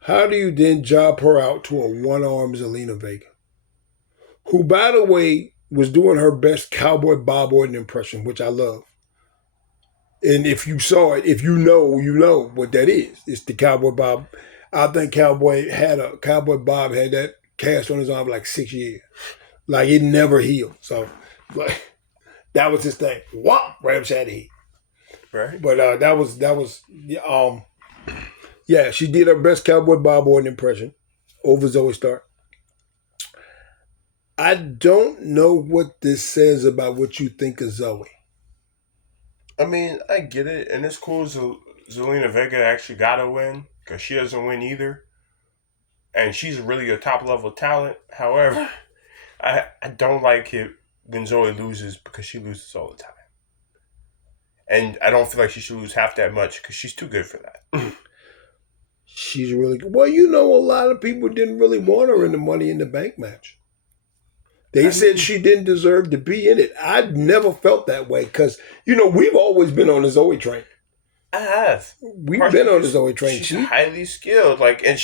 how do you then job her out to a one-arm Zelina Vega? Who, by the way, was doing her best Cowboy Bob Orton impression, which I love. And if you saw it, if you know what that is. It's the Cowboy Bob. I think Cowboy Bob had that cast on his arm for like 6 years. Like it never healed. So like that was his thing. Whop, Ramshad heat. Right. But that was yeah, she did her best Cowboy Bob Orton impression over Zoe Stark. I don't know what this says about what you think of Zoe. I mean, I get it, and it's cool Zelina Vega actually got a win, because she doesn't win either. And she's really a top-level talent. However, I don't like it when Zoe loses, because she loses all the time. And I don't feel like she should lose half that much, because she's too good for that. She's really good. Well, you know, a lot of people didn't really want her in the Money in the Bank match. They said she didn't deserve to be in it. I never felt that way because, you know, we've always been on the Zoe train. I have. We've been on the Zoe train. She's highly skilled. Like, and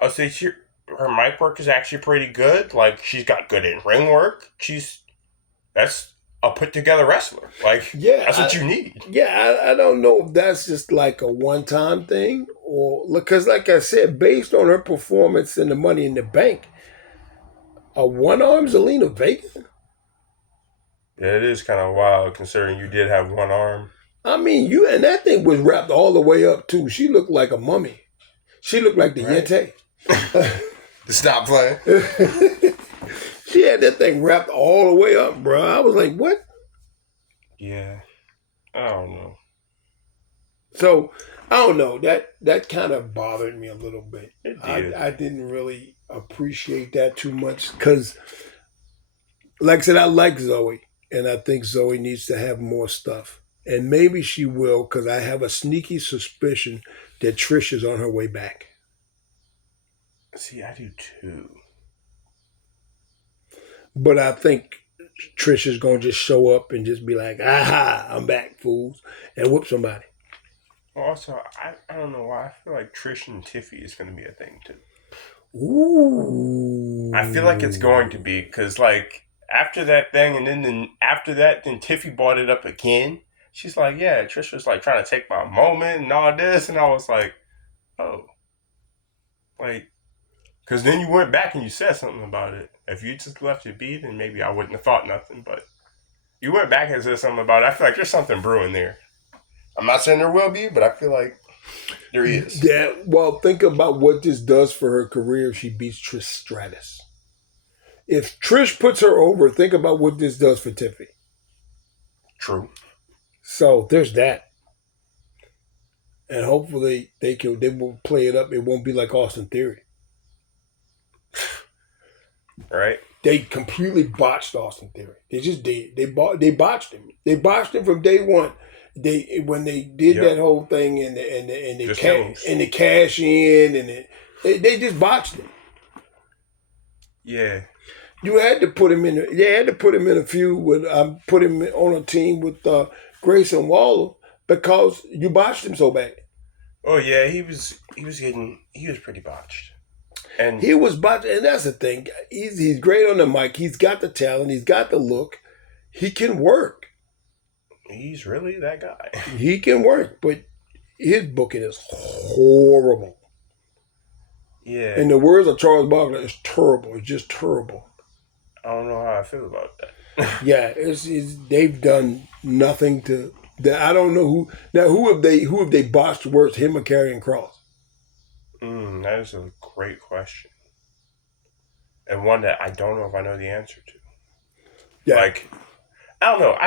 I would say her mic work is actually pretty good. Like, she's got good in-ring work. That's a put-together wrestler. Like, yeah, that's what you need. Yeah, I don't know if that's just like a one-time thing or, because like I said, based on her performance in the Money in the Bank, a one-arm Zelina Vega? Yeah, it is kind of wild considering you did have one arm. I mean, and that thing was wrapped all the way up too. She looked like a mummy. She looked like the Yeti. Stop playing. She had that thing wrapped all the way up, bro. I was like, what? Yeah. I don't know. So, I don't know. That kind of bothered me a little bit. It did. I didn't really appreciate that too much because, like I said, I like Zoe, and I think Zoe needs to have more stuff. And maybe she will, because I have a sneaky suspicion that Trish is on her way back. See, I do too. But I think Trish is going to just show up and just be like, aha, I'm back, fools, and whoop somebody. Also, I don't know why. I feel like Trish and Tiffy is going to be a thing too. Ooh. I feel like it's going to be, because like after that thing, and then after that, then Tiffy brought it up again. She's like, yeah, Trish was like trying to take my moment and all this, and I was like, oh, like, because then you went back and you said something about it. If you just left it be, then maybe I wouldn't have thought nothing, but you went back and said something about it. I feel like there's something brewing there. I'm not saying there will be, but I feel like there is. Yeah, well, think about what this does for her career if she beats Trish Stratus. If Trish puts her over, think about what this does for Tiffy. True. So there's that. And hopefully they will play it up. It won't be like Austin Theory. Right. They completely botched Austin Theory. They just did. They botched him. They botched him from day one. When they did that whole thing and the cash in and they just botched him. Yeah. You had to put him in. They had to put him in a feud with. Put him on a team with Grayson Waller because you botched him so bad. Oh yeah, he was pretty botched. And he was botched, and that's the thing. He's great on the mic. He's got the talent. He's got the look. He can work. He's really that guy. He can work, but his booking is horrible. Yeah. In the words of Charles Barkley, it's terrible. It's just terrible. I don't know how I feel about that. Yeah, they've done nothing to. I don't know who have they botched worse, him or Karrion Kross? That is a great question. And one that I don't know if I know the answer to. Yeah. Like, I don't know.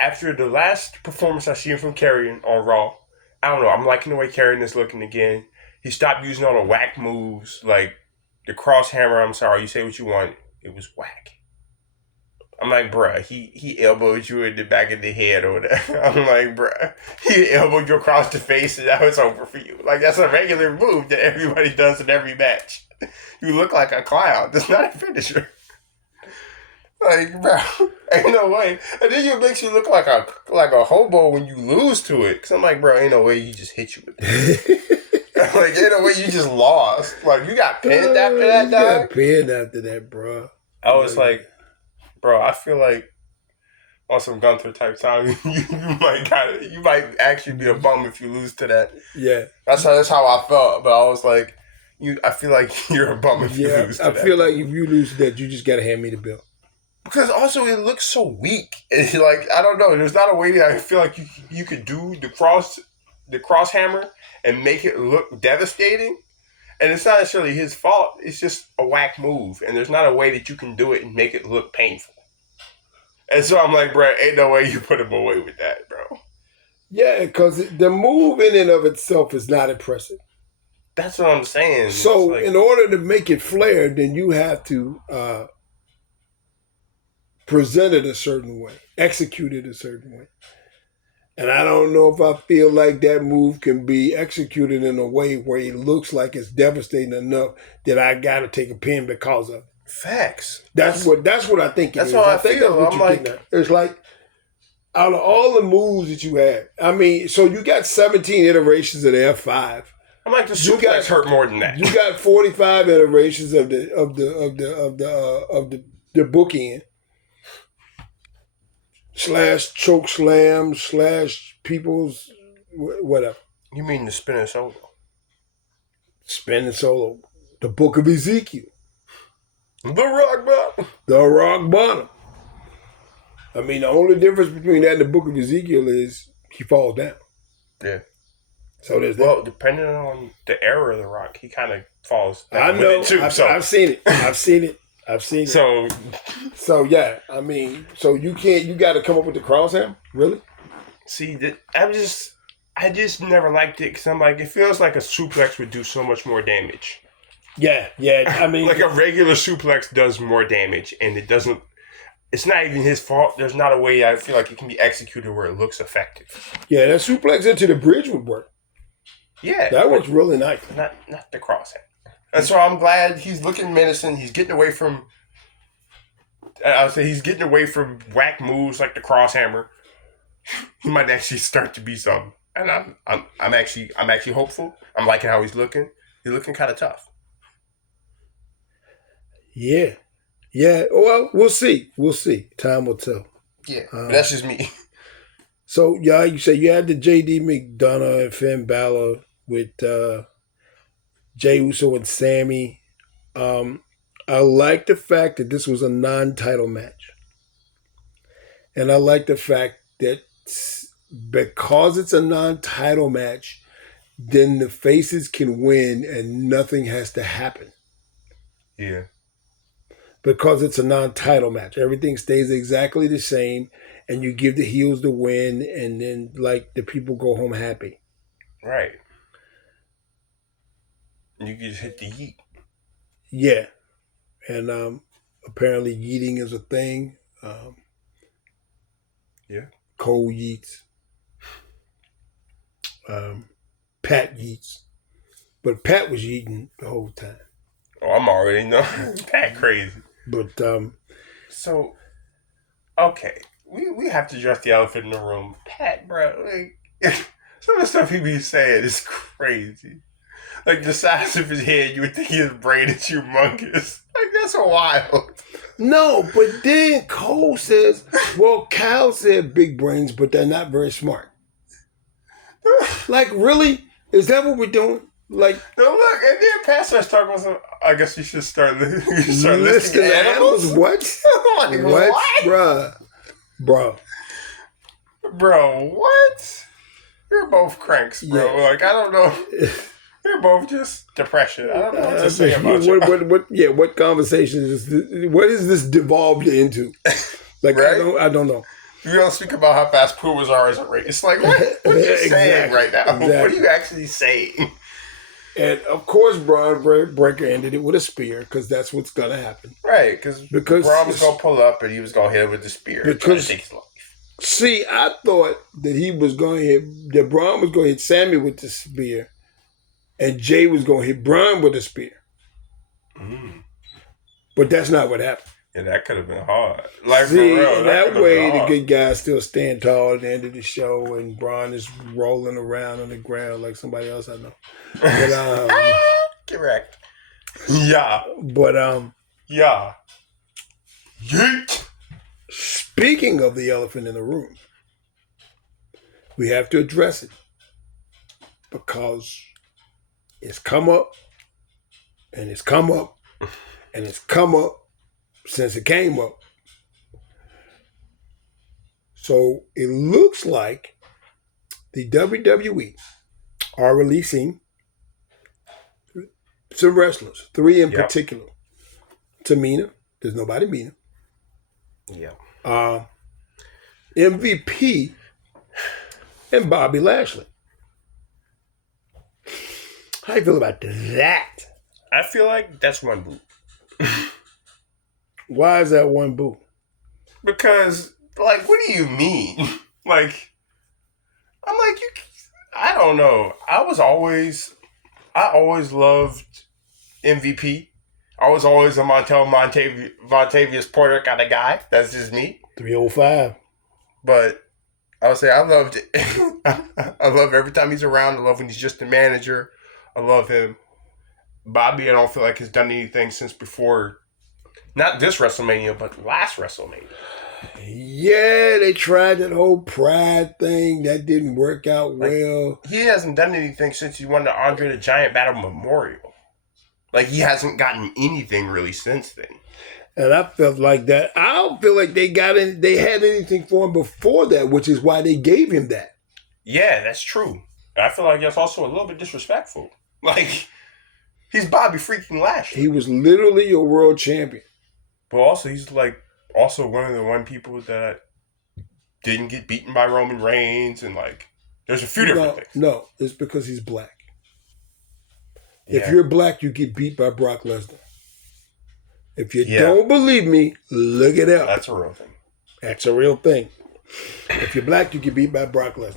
After the last performance I seen from Karrion on Raw, I don't know. I'm liking the way Karrion is looking again. He stopped using all the whack moves, like the cross hammer. I'm sorry, you say what you want. It was whack. I'm like, bruh, he elbowed you in the back of the head or whatever. I'm like, bruh, he elbowed you across the face and now it's over for you. Like, that's a regular move that everybody does in every match. You look like a clown. That's not a finisher. Like, bro, ain't no way. And then it makes you look like a hobo when you lose to it. Cause I'm like, bro, ain't no way you just hit you with that. Like, ain't no way you just lost. Like, you got pinned after that, dog? You got pinned after that, bro. I was like, bro, I feel like on some Gunther type time, you might actually be a bum if you lose to that. Yeah. That's how I felt. But I was like, I feel like you're a bum if you lose to that. I feel like if you lose to that, you just gotta hand me the belt. Because also it looks so weak. It's like, I don't know. There's not a way that I feel like you could do the cross hammer and make it look devastating. And it's not necessarily his fault. It's just a whack move. And there's not a way that you can do it and make it look painful. And so I'm like, bro, ain't no way you put him away with that, bro. Yeah, because the move in and of itself is not impressive. That's what I'm saying. So in order to make it flare, then you have to present it a certain way, execute it a certain way. And I don't know if I feel like that move can be executed in a way where it looks like it's devastating enough that I got to take a pin because of it. Facts. That's what I think it is. That's how I think feel. That's what I'm you're like, getting at. It's like out of all the moves that you had, I mean, so you got 17 iterations of the F5. I'm like, the suplex hurt more than that. You got 45 iterations of the bookend. / choke slam / people's whatever. You mean the spinning solo? Spinning solo. The Book of Ezekiel. The rock bottom. The rock bottom. I mean, the only difference between that and the Book of Ezekiel is he falls down. Yeah. So there's that. Well, depending on the era of the rock, he kind of falls down. I know. Too, I've seen it. So yeah, I mean, so you got to come up with the crosshammer? Really? See, I just never liked it because I'm like, it feels like a suplex would do so much more damage. Yeah. I mean, like a regular suplex does more damage, and it doesn't. It's not even his fault. There's not a way I feel like it can be executed where it looks effective. Yeah, that suplex into the bridge would work. Yeah, that works really nice. Not the crosshair. And so I'm glad he's looking menacing. He's getting away from. I would say he's getting away from whack moves like the crosshammer. He might actually start to be something, and I'm actually hopeful. I'm liking how he's looking. He's looking kind of tough. Yeah. Well, we'll see. Time will tell. Yeah, but that's just me. So yeah, you say you had the JD McDonough and Finn Balor with Jey Uso and Sammy. I like the fact that this was a non-title match. And I like the fact that because it's a non-title match, then the faces can win and nothing has to happen. Yeah. Because it's a non-title match. Everything stays exactly the same and you give the heels the win and then like the people go home happy. Right. You can just hit the yeet. Yeah. And apparently yeeting is a thing. Yeah. Cole yeets. Pat yeets. But Pat was yeeting the whole time. Oh, I'm already knowing. Pat crazy. But so okay. We have to address the elephant in the room. Pat, bro, like some of the stuff he be saying is crazy. Like the size of his head, you would think his brain is humongous. Like that's wild. No, but then Cole says, well, Cal said big brains, but they're not very smart. Like, really? Is that what we're doing? Like, no, look, and then Pat starts talking about some. I guess you should start listing animals. What? Like, what? Bro, what? You're both cranks, bro. Yeah. Like, I don't know. They're both just depression. I don't know what to say about you. What conversation is this? What is this devolved into? Like, right? I don't know. We don't speak about how fast Pumas are as a race. It's like, what are you saying right now? Exactly. What are you actually saying? And of course, Braun Breaker ended it with a spear because that's what's going to happen. Right, because Braun was going to pull up and he was going to hit it with the spear. Because, to take his life. See, I thought that that Braun was going to hit Sammy with the spear and Jay was going to hit Braun with a spear. Mm. But that's not what happened. Yeah, that could have been hard. Like, see, for real, that way the good guys still stand tall at the end of the show and Braun is rolling around on the ground like somebody else I know. But, correct. Yeah. But, yeah. Yeet. Speaking of the elephant in the room, we have to address it because it's come up and it's come up and it's come up since it came up. So it looks like the WWE are releasing some wrestlers, 3 in particular. Tamina, there's nobody Mina. Yeah. MVP and Bobby Lashley. How do you feel about that? I feel like that's one boot. Why is that one boot? Because, like, what do you mean? Like, I'm like, I don't know. I always loved MVP. I was always a Montavious Porter kind of guy. That's just me. 305. But I would say I loved it. I love every time he's around. I love when he's just the manager. I love him. Bobby, I don't feel like he's done anything since before, not this WrestleMania, but last WrestleMania. Yeah, they tried that whole pride thing. That didn't work out well. He hasn't done anything since he won the Andre the Giant Battle Memorial. Like, he hasn't gotten anything really since then. And I felt like that. I don't feel like they had anything for him before that, which is why they gave him that. Yeah, that's true. I feel like that's also a little bit disrespectful. Like, he's Bobby freaking Lashley. He was literally a world champion. But also, he's like also one of the people that didn't get beaten by Roman Reigns, and like there's a few different things. No, it's because he's black. Yeah. If you're black, you get beat by Brock Lesnar. If you don't believe me, look it up. That's a real thing. That's a real thing. If you're black, you get beat by Brock Lesnar.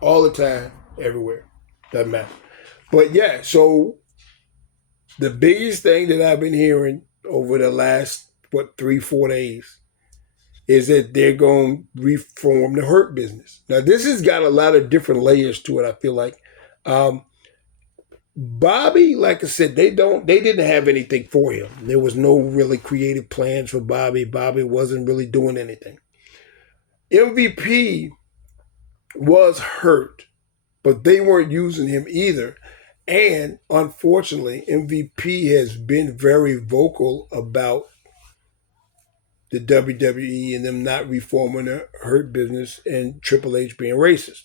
All the time, everywhere. Doesn't matter. But yeah, so the biggest thing that I've been hearing over the last, 3-4 days is that they're going to reform the Hurt business. Now, this has got a lot of different layers to it, I feel like. Bobby, like I said, they didn't have anything for him. There was no really creative plans for Bobby. Bobby wasn't really doing anything. MVP was hurt, but they weren't using him either. And unfortunately, MVP has been very vocal about the WWE and them not reforming the Hurt business and Triple H being racist.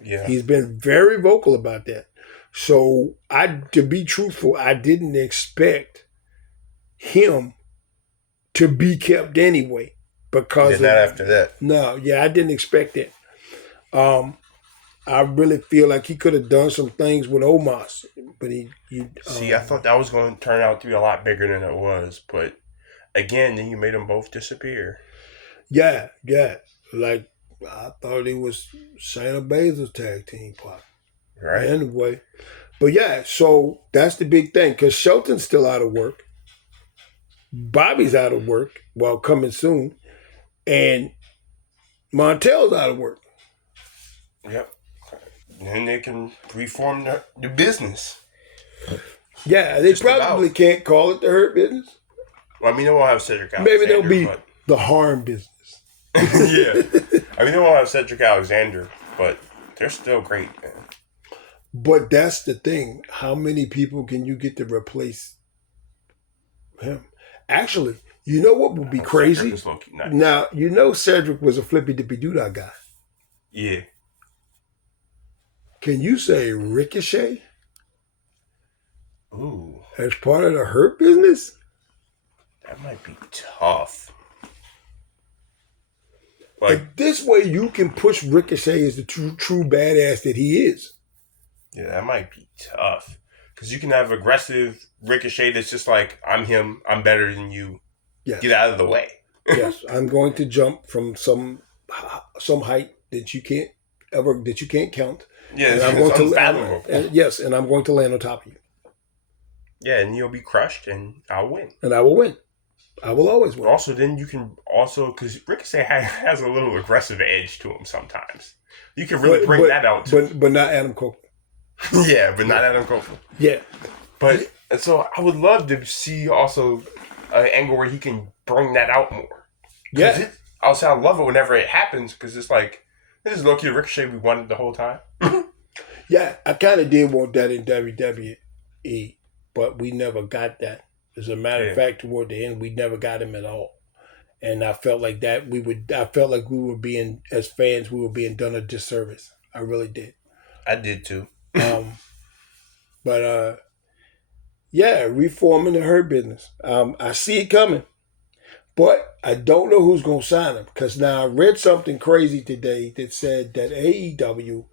Yeah. He's been very vocal about that. So, to be truthful, I didn't expect him to be kept anyway. Because not after that. No, I didn't expect that. I really feel like he could have done some things with Omos, but he see, I thought that was going to turn out to be a lot bigger than it was, but again, then you made them both disappear. Yeah. Like I thought it was Shayna Baszler's tag team partner. Right. Anyway, but yeah, so that's the big thing because Shelton's still out of work. Bobby's out of work, well, coming soon, and Montel's out of work. Yep. Then they can reform the business. Yeah, they probably can't call it the Hurt business. Well, I mean, they won't have Cedric Alexander. Maybe they'll be the Harm business. Yeah. I mean, they won't have Cedric Alexander, but they're still great, man. But that's the thing. How many people can you get to replace him? Actually, you know what would be crazy? Nice. Now, Cedric was a flippy dippy doodah guy. Yeah. Can you say Ricochet Ooh, as part of the Hurt Business. that might be tough. Like this way, you can push Ricochet as the true badass that he is. Yeah, that might be tough. Because you can have aggressive Ricochet that's just like, I'm him, I'm better than you. Yes. Get out of the way. Yes, I'm going to jump from some height that you can't count. Yeah, and I'm going to yes, and I'm going to land on top of you. Yeah, and you'll be crushed, and I'll win. And I will win. I will always win. Also, then you can because Ricochet has a little aggressive edge to him sometimes. You can really bring that out too. But not Adam Cole. Yeah, but not Adam Cole. Yeah. But and so I would love to see also an angle where he can bring that out more. Yeah. I love it whenever it happens because it's like, this is low-key Ricochet we wanted the whole time. Yeah, I kind of did want that in WWE, but we never got that. As a matter of fact, toward the end, we never got him at all. And I felt like we were being, as fans, we were being done a disservice. I really did. I did too. But reforming the Hurt Business. I see it coming, but I don't know who's going to sign him, because now I read something crazy today that said that AEW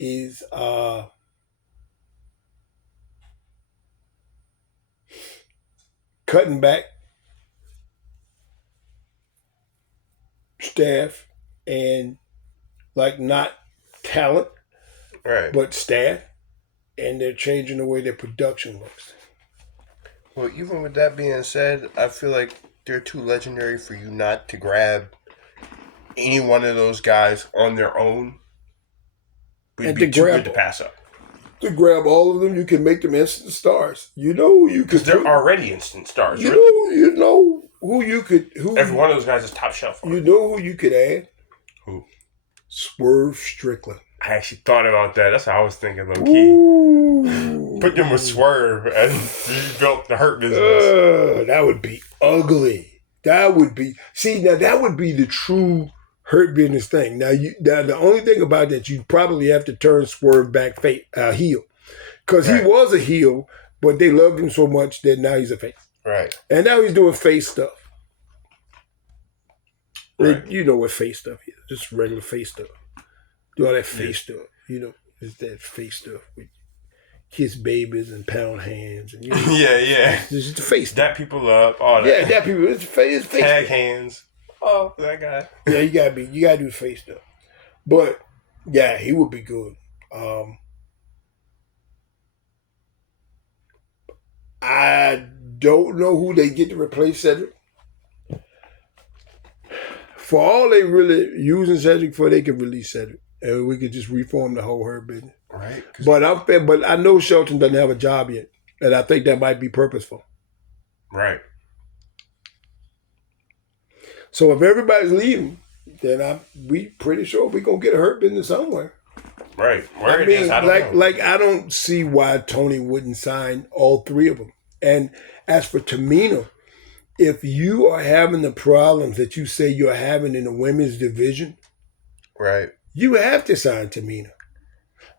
is cutting back staff and not talent, right? But staff, and they're changing the way their production looks. Well, even with that being said, I feel like they're too legendary for you not to grab any one of those guys on their own. Would be too good to pass up. To grab all of them, you can make them instant stars. You know who you could. Because they're already instant stars. You know who you could. Every one of those guys is top shelf. You know who you could add? Who? Swerve Strickland. I actually thought about that. That's what I was thinking, low key. Put them with Swerve and rebuilt the Hurt Business. That would be ugly. That would be. See, now that would be the true Hurt Business thing. Now, the only thing about that, you probably have to turn Swerve back heel, because he was a heel, but they loved him so much that now he's a face. Right. And now he's doing face stuff. Right. You know what face stuff is? Just regular face stuff. Do all that face stuff. You know, it's that face stuff with kiss babies and pound hands and yeah. It's just the face stuff. Dap people up. All that. Yeah, dap people. It's face. Tag stuff. hands. Oh, that guy. Yeah, you gotta do the face stuff. But yeah, he would be good. I don't know who they get to replace Cedric. For all they really using Cedric for, they could release Cedric, and we could just reform the whole Hurt Business. Right. But I know Shelton doesn't have a job yet, and I think that might be purposeful. Right. So if everybody's leaving, then we pretty sure we're gonna get a Hurt Business somewhere. Right. Where it is, I don't know. I don't see why Tony wouldn't sign all three of them. And as for Tamina, if you are having the problems that you say you're having in the women's division, right, you have to sign Tamina.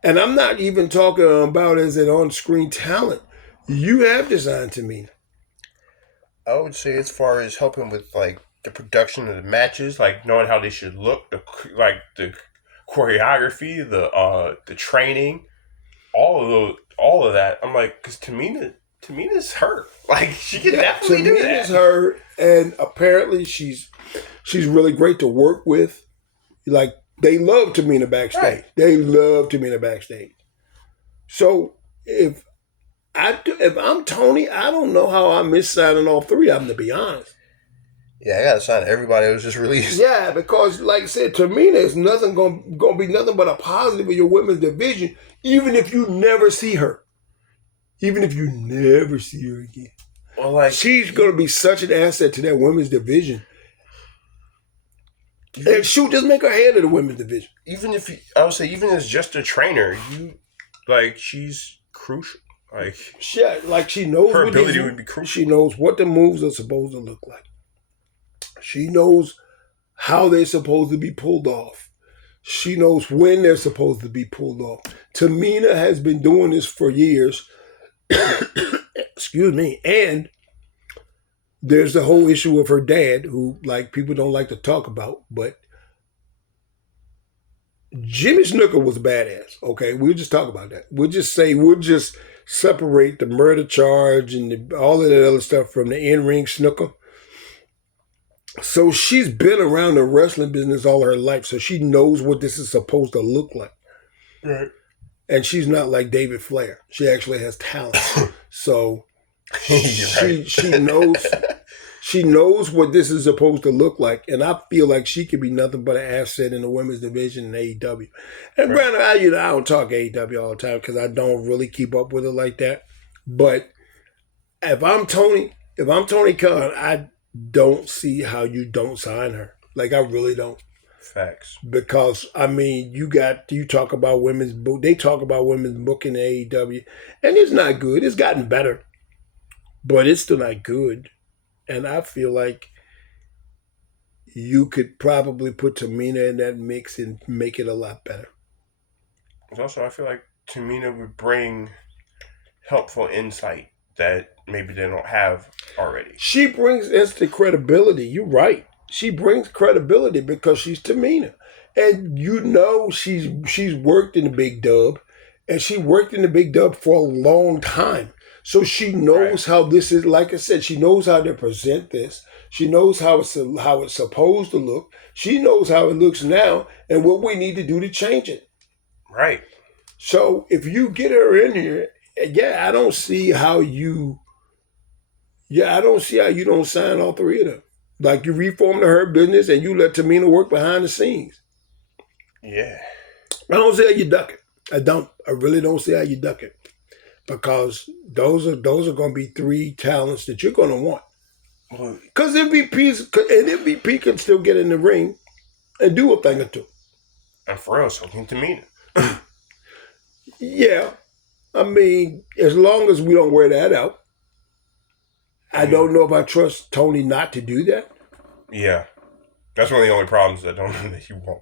And I'm not even talking about as an on-screen talent. You have to sign Tamina. I would say as far as helping with like the production of the matches, like knowing how they should look, the choreography, the training, all of that. I'm like, because Tamina's hurt. Like, she can definitely do that. Tamina's hurt, and apparently she's really great to work with. Like, they love Tamina backstage. Right. They love Tamina backstage. So if I'm Tony, I don't know how I miss signing all three of them, to be honest. Yeah, I gotta sign everybody that was just released. Yeah, because like I said, Tamina is nothing gonna be nothing but a positive in your women's division, even if you never see her. Even if you never see her again. Well, like, she's gonna be such an asset to that women's division. And shoot, just make her head of the women's division. I would say, even as just a trainer, she's crucial. Like she knows her ability would be crucial. She knows what the moves are supposed to look like. She knows how they're supposed to be pulled off. She knows when they're supposed to be pulled off. Tamina has been doing this for years. Excuse me. And there's the whole issue of her dad, who like people don't like to talk about, but Jimmy Snooker was badass. Okay, we'll just talk about that. We'll just separate the murder charge and all of that other stuff from the in-ring snooker. So she's been around the wrestling business all her life, so she knows what this is supposed to look like. Right. And she's not like David Flair. She actually has talent. So she knows what this is supposed to look like, and I feel like she could be nothing but an asset in the women's division in AEW. And granted, I don't talk AEW all the time because I don't really keep up with it like that. But if I'm Tony Khan, I don't see how you don't sign her. Like, I really don't. Facts. Because I mean, you talk about women's book. They talk about women's booking in AEW, and it's not good. It's gotten better, but it's still not good. And I feel like you could probably put Tamina in that mix and make it a lot better. Also, I feel like Tamina would bring helpful insight that maybe they don't have already. She brings instant credibility. You're right. She brings credibility because she's Tamina. And you know she's worked in the big dub, and she worked in the big dub for a long time. So she knows how this is, like I said, she knows how to present this. She knows how it's supposed to look. She knows how it looks now and what we need to do to change it. Right. So if you get her in here, I don't see how you don't sign all three of them. Like, you reform the Hurt Business and you let Tamina work behind the scenes. Yeah. I don't see how you duck it. I don't. I really don't see how you duck it. Because those are going to be three talents that you're going to want. Because MVP can still get in the ring and do a thing or two. And for real, so can Tamina. Yeah. I mean, as long as we don't wear that out. I don't know if I trust Tony not to do that. Yeah. That's one of the only problems I don't know that he won't.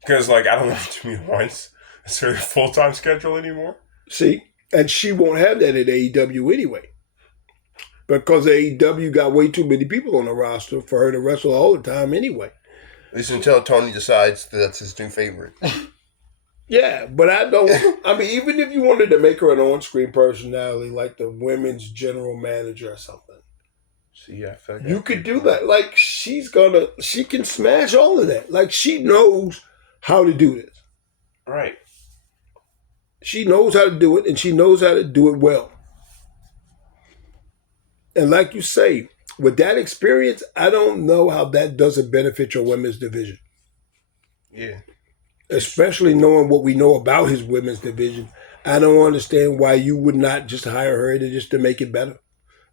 Because, like, I don't know if Tamina wants a certain full-time schedule anymore. See? And she won't have that at AEW anyway. Because AEW got way too many people on the roster for her to wrestle all the time anyway. At least until Tony decides that's his new favorite. Yeah, but I mean, even if you wanted to make her an on-screen personality, like the women's general manager or something. See, I feel like you could do that. Like, she can smash all of that. Like, she knows how to do this. Right. She knows how to do it, and she knows how to do it well. And like you say, with that experience, I don't know how that doesn't benefit your women's division. Yeah. Especially knowing what we know about his women's division. I don't understand why you would not just hire her to make it better.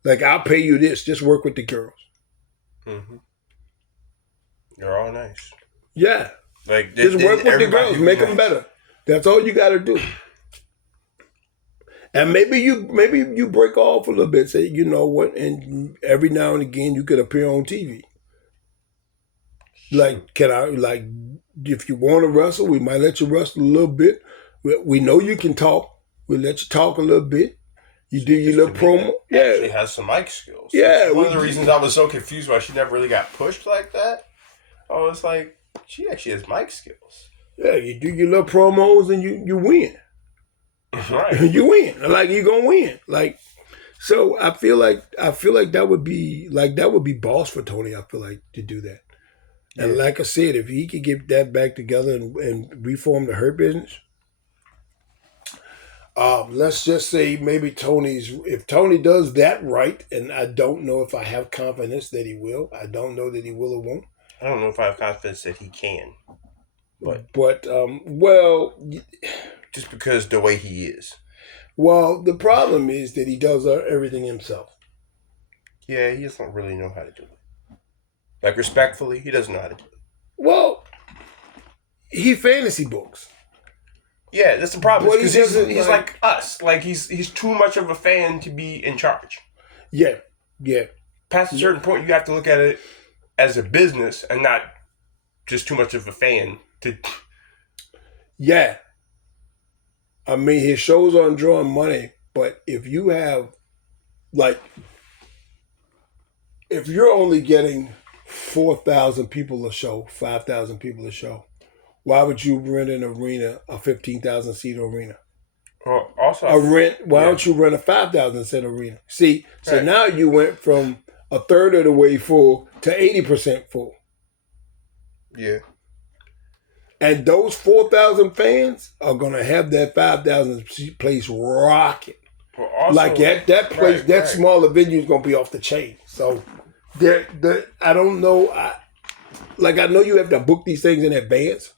Like, I'll pay you this. Just work with the girls. Mm-hmm. They're all nice. Yeah. Like, just work with the girls. Make them better. That's all you got to do. And maybe you break off a little bit. Say, you know what? And every now and again, you could appear on TV. Like, if you want to wrestle, we might let you wrestle a little bit. We know you can talk. We'll let you talk a little bit. You do your little promo. Yeah. She has some mic skills. Yeah. One of the reasons I was so confused why she never really got pushed like that. I was like, she actually has mic skills. Yeah, you do your little promos and you win. Right. You win. Like, you're gonna win. Like, so I feel like that would be boss for Tony, I feel like, to do that. Yeah. And like I said, if he could get that back together and reform the Hurt Business, let's just say maybe if Tony does that right, and I don't know if I have confidence that he will. I don't know that he will or won't. I don't know if I have confidence that he can. But just because the way he is. Well, the problem is that he does everything himself. Yeah, he doesn't really know how to do it. Like, respectfully, he doesn't know how to do it. Well, he fantasy books. Yeah, that's the problem. Because he's like us. Like, he's too much of a fan to be in charge. Yeah. Past a certain point, you have to look at it as a business and not just too much of a fan to... Yeah. I mean, his shows aren't drawing money But if you have, like, if you're only getting 4,000 people a show, 5,000 people a show, why would you rent an arena, a 15,000 seat arena? Well, also, Why don't you rent a 5,000 seat arena? See, so right. now you went from a third of the way full to 80% full. Yeah. And those 4,000 fans are going to have that 5,000 seat place rocking. Well, also, Like that place, right, that smaller venue is going to be off the chain. So, I don't know. I know you have to book these things in advance,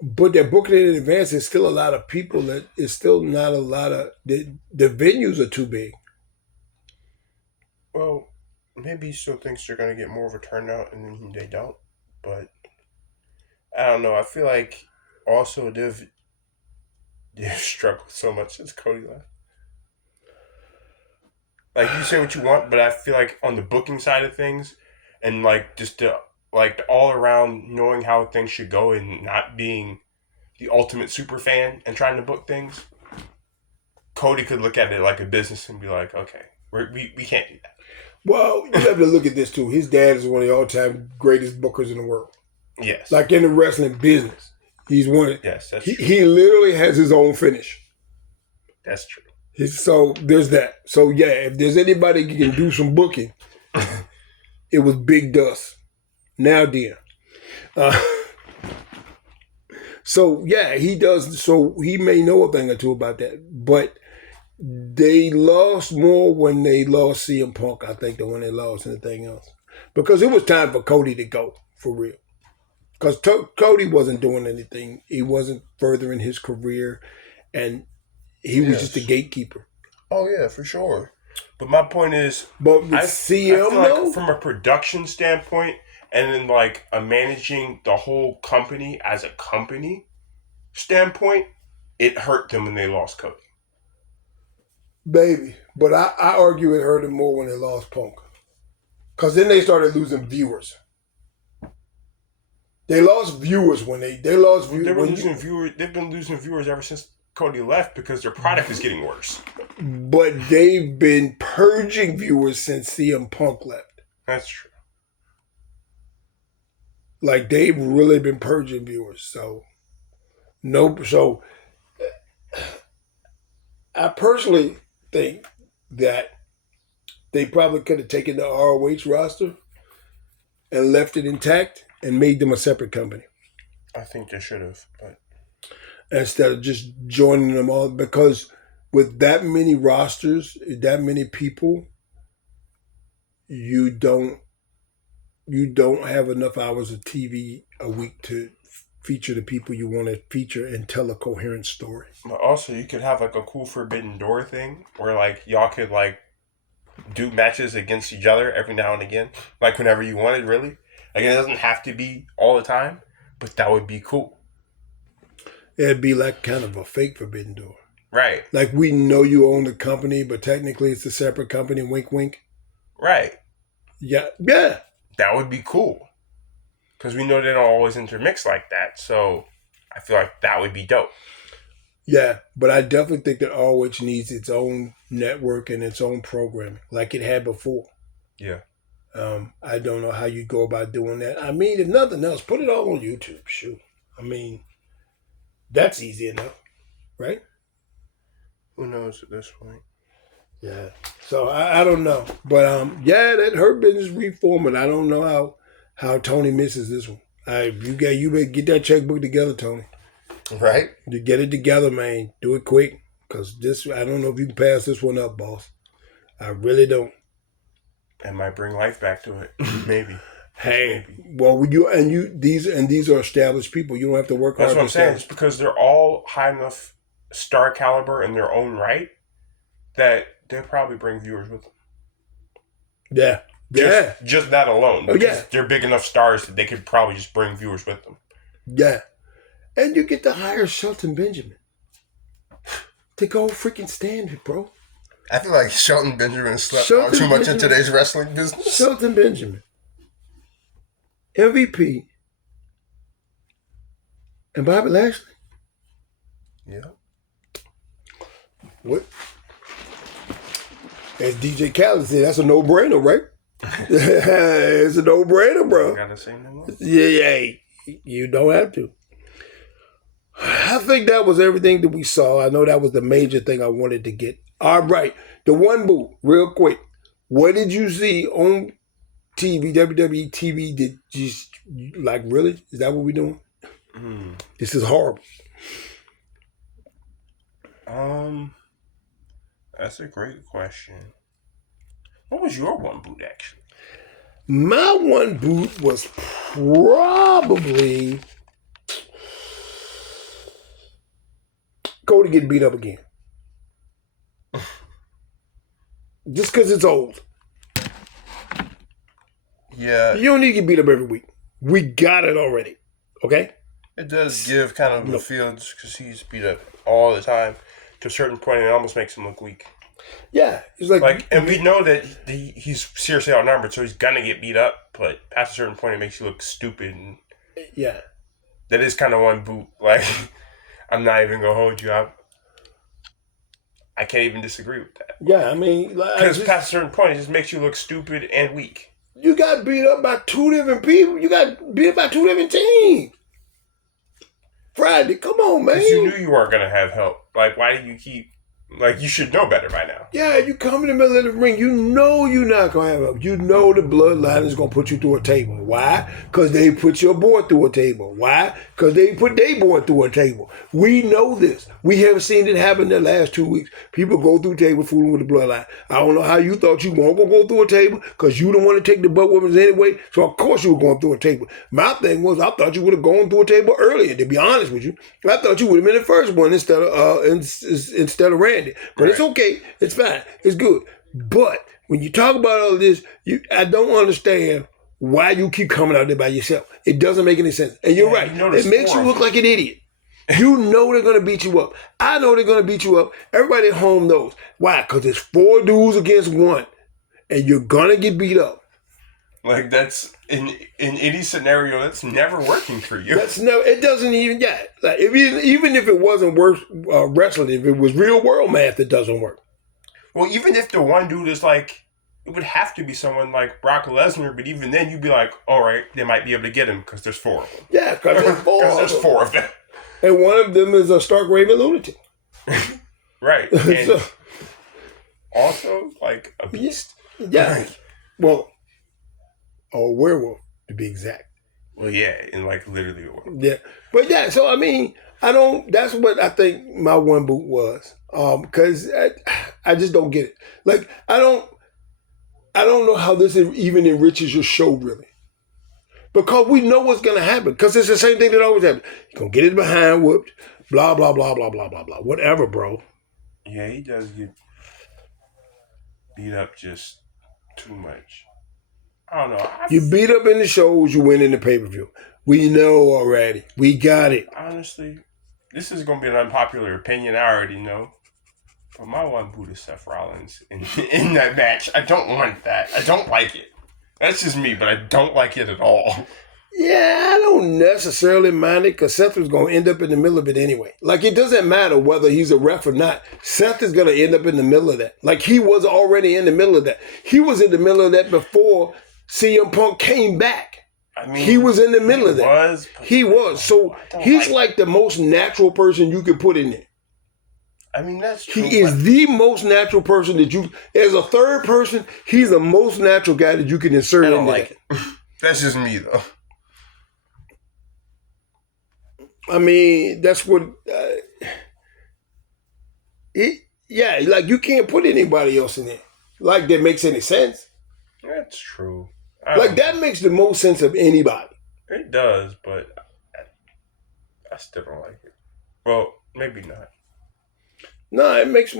but they're booking it in advance. There's still a lot of people. That it's still not a lot of the venues are too big. Well, maybe he still thinks they're going to get more of a turnout, and then they don't. But I don't know. I feel like also they've struggled so much since Cody left. Like, you say what you want, but I feel like on the booking side of things, and like just the all around knowing how things should go and not being the ultimate super fan and trying to book things, Cody could look at it like a business and be like, okay, we can't do that. Well, you have to look at this too. His dad is one of the all-time greatest bookers in the world. Yes. Like in the wrestling business, he's one. Yes, that's true. He literally has his own finish. That's true. So there's that. So yeah, if there's anybody who can do some booking, it was Big Dust. Now then. So yeah, he does. So he may know a thing or two about that, but they lost more when they lost CM Punk, I think, than when they lost anything else. Because it was time for Cody to go, for real. Because Cody wasn't doing anything. He wasn't furthering his career, and he was just a gatekeeper. Oh yeah, for sure. But my point is, but with CM, I feel like from a production standpoint, and then like a managing the whole company as a company standpoint, it hurt them when they lost Cody. Baby, but I argue it hurt them more when they lost Punk, because then they started losing viewers. They lost viewers when they lost viewers. They were losing viewers. They've been losing viewers ever since Cody left because their product is getting worse. But they've been purging viewers since CM Punk left. That's true. Like, they've really been purging viewers. So, nope. So, I personally think that they probably could have taken the ROH roster and left it intact and made them a separate company. I think they should have, but instead of just joining them all, because with that many rosters, that many people, you don't have enough hours of TV a week to feature the people you want to feature and tell a coherent story. But also, you could have like a cool Forbidden Door thing where like y'all could like do matches against each other every now and again, like whenever you wanted, really. Like, it doesn't have to be all the time, but that would be cool. It'd be like kind of a fake Forbidden Door. Right. Like, we know you own the company, but technically it's a separate company, wink, wink. Right. Yeah. Yeah. That would be cool. Because we know they don't always intermix like that, so I feel like that would be dope. Yeah, but I definitely think that ROH needs its own network and its own programming, like it had before. Yeah. I don't know how you go about doing that. I mean, if nothing else, put it all on YouTube. Shoot. I mean, that's easy enough, right? Who knows at this point? Yeah. So I don't know. But yeah, that Hurt Business reforming. I don't know how Tony misses this one. You better get that checkbook together, Tony. Right? You get it together, man. Do it quick. Because I don't know if you can pass this one up, boss. I really don't. It might bring life back to it. Maybe. Hey, well, these are established people. You don't have to work hard. That's what I'm saying. It's because they're all high enough star caliber in their own right that they'll probably bring viewers with them. Yeah. Yeah. Just that alone. Oh, yeah. They're big enough stars that they could probably just bring viewers with them. Yeah. And you get to hire Shelton Benjamin to go freaking stand it, bro. I feel like Shelton Benjamin slept on too much in today's wrestling business. Shelton Benjamin. MVP. And Bobby Lashley. Yeah. What? As DJ Khaled said, that's a no-brainer, right? It's a no-brainer, bro. Gotta say no more. Yeah, you don't have to. I think that was everything that we saw. I know that was the major thing I wanted to get. All right, the one boot, real quick. What did you see on TV, WWE TV, that just, like, really? Is that what we're doing? This is horrible. That's a great question. What was your one boot, actually? My one boot was probably Cody getting beat up again. Just because it's old. Yeah. You don't need to get beat up every week. We got it already. Okay? It does give kind of the fields because he's beat up all the time. To a certain point, it almost makes him look weak. Yeah. It's like and we know that he's seriously outnumbered, so he's going to get beat up. But past a certain point, it makes you look stupid. And yeah. That is kind of one boot. Like, I'm not even going to hold you up. I can't even disagree with that. Yeah, I mean... Because past a certain point, it just makes you look stupid and weak. You got beat up by two different people. You got beat up by two different teams. Friday, come on, man. Because you knew you weren't going to have help. Like, why do you keep... Like, you should know better by now. Yeah, you come in the middle of the ring. You know you're not going to have help. You know the bloodline is going to put you through a table. Why? Because they put your boy through a table. Why? Because they put their boy through a table. We know this. We have seen it happen the last 2 weeks. People go through table fooling with the bloodline. I don't know how you thought you weren't going to go through a table because you don't want to take the butt whippings anyway. So, of course, you were going through a table. My thing was I thought you would have gone through a table earlier, to be honest with you. I thought you would have been the first one instead of Randy. But It's okay. It's fine. It's good. But when you talk about all of this, I don't understand why you keep coming out there by yourself. It doesn't make any sense. And you're right. It makes you look like an idiot. You know they're going to beat you up. I know they're going to beat you up. Everybody at home knows. Why? Because it's 4 dudes against 1. And you're going to get beat up. Like, that's, in any scenario, that's never working for you. It doesn't even, like, even if it wasn't wrestling, if it was real world math, it doesn't work. Well, even if the one dude is like, it would have to be someone like Brock Lesnar, but even then you'd be like, all right, they might be able to get him because there's 4 of them. Yeah, because there's 4 Because there's 4 of them. And one of them is a stark raving lunatic. Right. And also, like, a beast. Yeah. Well, or a werewolf, to be exact. Well, yeah, and like literally a werewolf. Yeah. But yeah, so I mean, that's what I think my one boot was. Because I just don't get it. Like, I don't know how this even enriches your show, really. Because we know what's going to happen. Because it's the same thing that always happens. You're going to get it behind whooped, blah, blah, blah, blah, blah, blah, blah. Whatever, bro. Yeah, he does get beat up just too much. I don't know. You beat up in the shows, you win in the pay-per-view. We know already. We got it. Honestly, this is going to be an unpopular opinion. I already know. But my one boot is Seth Rollins in that match. I don't want that. I don't like it. That's just me, but I don't like it at all. Yeah, I don't necessarily mind it because Seth was going to end up in the middle of it anyway. Like, it doesn't matter whether he's a ref or not. Seth is going to end up in the middle of that. Like, he was already in the middle of that. He was in the middle of that before CM Punk came back. I mean, he was in the middle of that. He was. So he's like the most natural person you could put in there. I mean, that's true. He is the most natural person that you, as a third person, he's the most natural guy that you can insert in there. I don't like it. That's just me, though. I mean, that's what, like, you can't put anybody else in there. Like, that makes any sense. That's true. Like, that makes the most sense of anybody. It does, but I still don't like it. Well, maybe not. No, it makes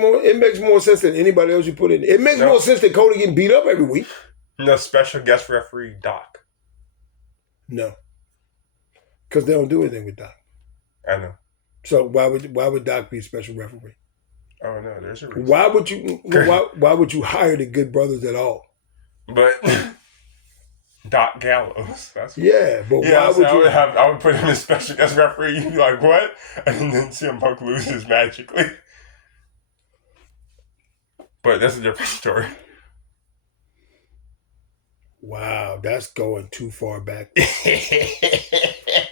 more sense than anybody else you put in. It makes more sense than Cody getting beat up every week. No special guest referee, Doc. No. Because they don't do anything with Doc. I know. So why would Doc be a special referee? Oh no, there's a reason. Why would you hire the Good Brothers at all? But Doc Gallows. That's I would put him as special guest referee. You'd be like, what? And then CM Punk loses magically. But that's a different story. Wow, that's going too far back.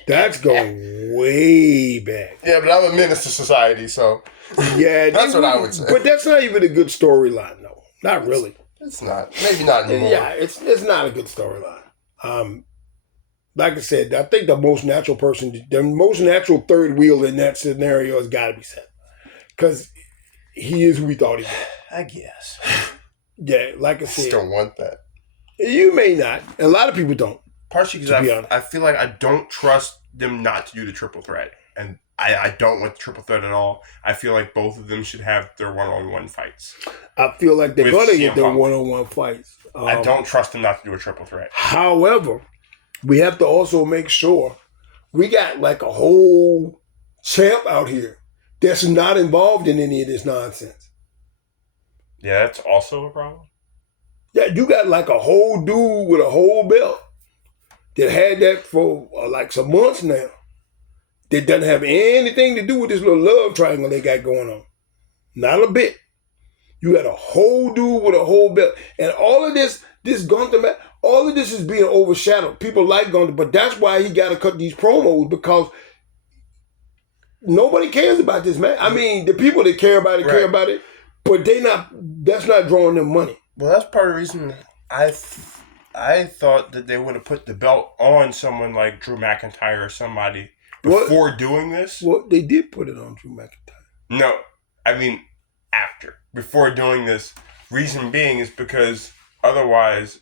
That's going way back. Yeah, but I'm a menace to society, so yeah, that's what I would say. But that's not even a good storyline, though. Not really. It's not. Maybe not anymore. Yeah, it's not a good storyline. Like I said, I think the most natural third wheel in that scenario has got to be Seth, because he is who we thought he was. I guess. Yeah, like I said, I don't want that. You may not. A lot of people don't. Partially because I feel like I don't trust them not to do the triple threat. And I don't want the triple threat at all. I feel like both of them should have their one-on-one fights. I feel like they're going to get their one-on-one fights. I don't trust them not to do a triple threat. However, we have to also make sure we got like a whole champ out here that's not involved in any of this nonsense. Yeah, that's also a problem. Yeah, you got like a whole dude with a whole belt that had that for like some months now. That doesn't have anything to do with this little love triangle they got going on. Not a bit. You got a whole dude with a whole belt. And all of this Gunther match, all of this is being overshadowed. People like Gunther, but that's why he got to cut these promos, because nobody cares about this match. I mean, the people that care about it care about it, but that's not drawing them money. Well, that's part of the reason I thought that they would have put the belt on someone like Drew McIntyre or somebody before doing this. Well, they did put it on Drew McIntyre. No, I mean after. Before doing this. Reason being is because otherwise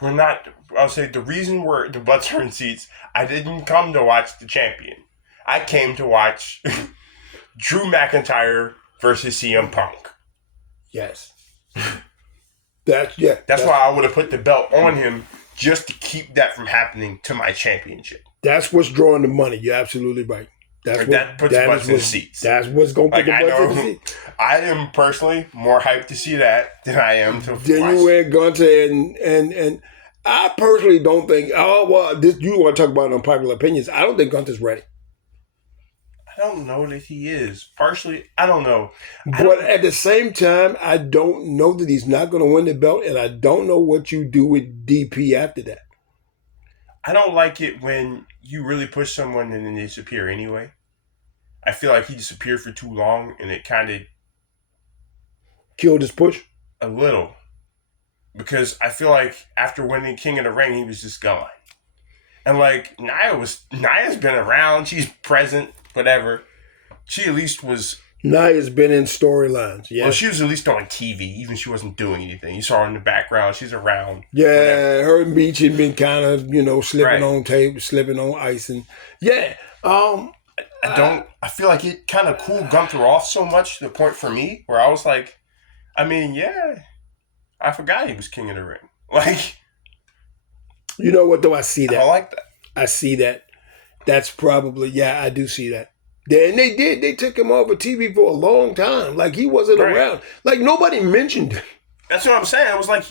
we're not... I'll say the reason we're the butts are in seats, I didn't come to watch the champion. I came to watch Drew McIntyre versus CM Punk. Yes. That's why I would have put the belt on him, just to keep that from happening to my championship. That's what's drawing the money. You're absolutely right. That puts butts in the seats. That's what's going to put the butts in the seats. I am personally more hyped to see that than I am to watch. Then you wear Gunther and I personally don't think. You want to talk about unpopular opinions? I don't think Gunther's ready. I don't know that he is. Partially, I don't know. But at the same time, I don't know that he's not going to win the belt, and I don't know what you do with DP after that. I don't like it when you really push someone and then they disappear anyway. I feel like he disappeared for too long, and it kind of killed his push a little. Because I feel like after winning King of the Ring, he was just gone. And like Nia's been around, she's present, whatever. She at least was. Nia's been in storylines. Yeah. Well, she was at least on TV, even if she wasn't doing anything. You saw her in the background; she's around. Yeah, whatever. Her and Beach had been kind of slipping on tape, slipping on ice, and yeah. I feel like it kind of cooled Gunther off so much to the point for me where I was like, I mean, yeah, I forgot he was King of the Ring. Like, you know what though? I see that. I like that. I see that. That's probably I do see that. And they did. They took him off of TV for a long time. Like he wasn't around. Like nobody mentioned him. That's what I'm saying. I was like,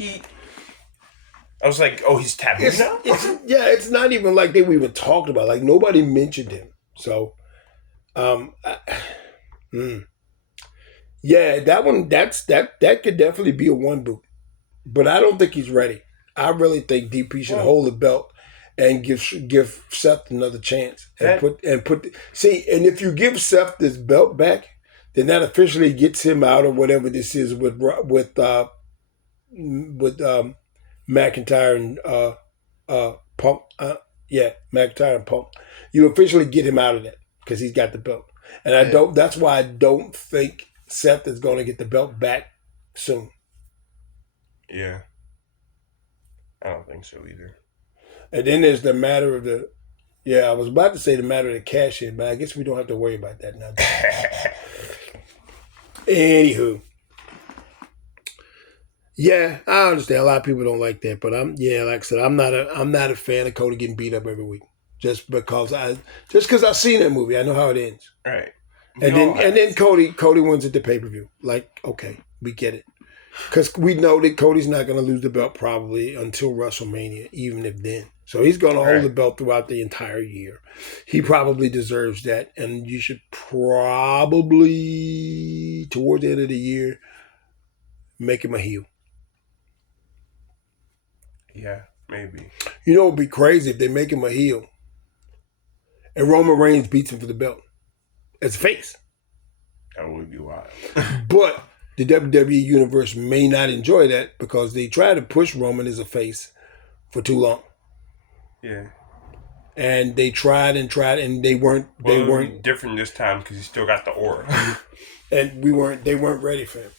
oh, he's taboo now? It's not even like they were even talked about. Like nobody mentioned him. So, that one, that could definitely be a one boot. But I don't think he's ready. I really think DP should hold the belt and give Seth another chance and and if you give Seth this belt back, then that officially gets him out of whatever this is with McIntyre and Punk. McIntyre and Punk. You officially get him out of that because he's got the belt, and that's why I don't think Seth is going to get the belt back soon. Yeah, I don't think so either. And then there's the matter of I was about to say the matter of the cash in, but I guess we don't have to worry about that now. Anywho. Yeah, I understand. A lot of people don't like that, but like I said, I'm not a fan of Cody getting beat up every week. Just because I've seen that movie. I know how it ends. Right. And then Cody wins at the pay-per-view. Like, okay, we get it. Because we know that Cody's not going to lose the belt probably until WrestleMania, even if then. So he's going to hold the belt throughout the entire year. He probably deserves that. And you should probably, towards the end of the year, make him a heel. Yeah, maybe. You know, it'd be crazy if they make him a heel and Roman Reigns beats him for the belt as a face. That would be wild. But the WWE Universe may not enjoy that because they try to push Roman as a face for too long. Yeah. And they tried, and they weren't. Well, they weren't different this time because he still got the aura. And they weren't ready for him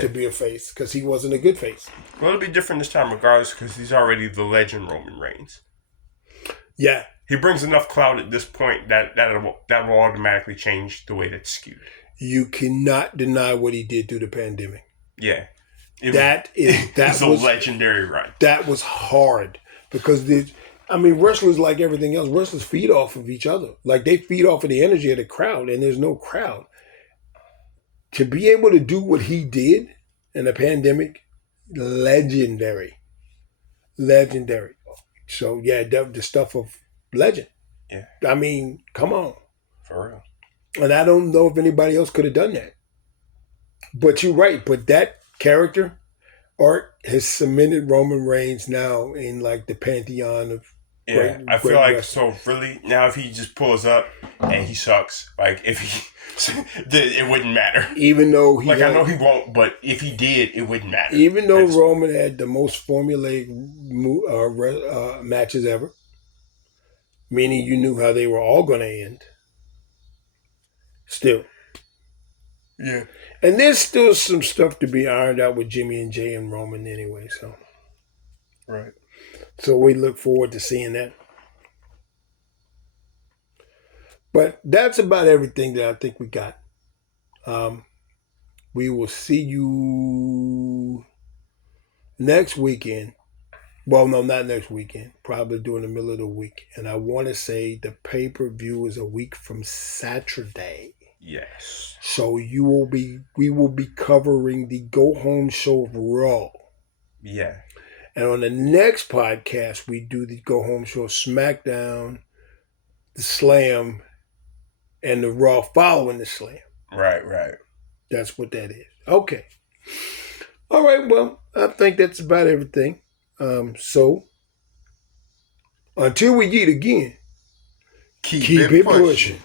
to be a face because he wasn't a good face. Well, it'll be different this time regardless because he's already the legend Roman Reigns. Yeah. He brings enough clout at this point that will automatically change the way that's skewed. You cannot deny what he did through the pandemic. Yeah. That was a legendary run. That was hard because wrestlers, like everything else, wrestlers feed off of each other. Like they feed off of the energy of the crowd, and there's no crowd. To be able to do what he did in the pandemic, legendary. So yeah, the stuff of legend. Yeah. I mean, come on. For real. And I don't know if anybody else could have done that. But you're right. But that character arc has cemented Roman Reigns now in like the pantheon of I feel like wrestling. So really now if he just pulls up and he sucks, like if he it wouldn't matter. Even though I know he won't, but if he did, it wouldn't matter. Even though Roman had the most formulaic matches ever, meaning you knew how they were all going to end. Still. Yeah. And there's still some stuff to be ironed out with Jimmy and Jay and Roman anyway, so. Right. So we look forward to seeing that. But that's about everything that I think we got. We will see you next weekend. Well, no, not next weekend. Probably during the middle of the week. And I want to say the pay-per-view is a week from Saturday. Yes. So we will be covering the go-home show of Raw. Yeah. And on the next podcast, we do the go-home show of Smackdown, the Slam, and the Raw following the Slam. Right. That's what that is. Okay. All right, well, I think that's about everything. So, until we meet again, keep it pushing.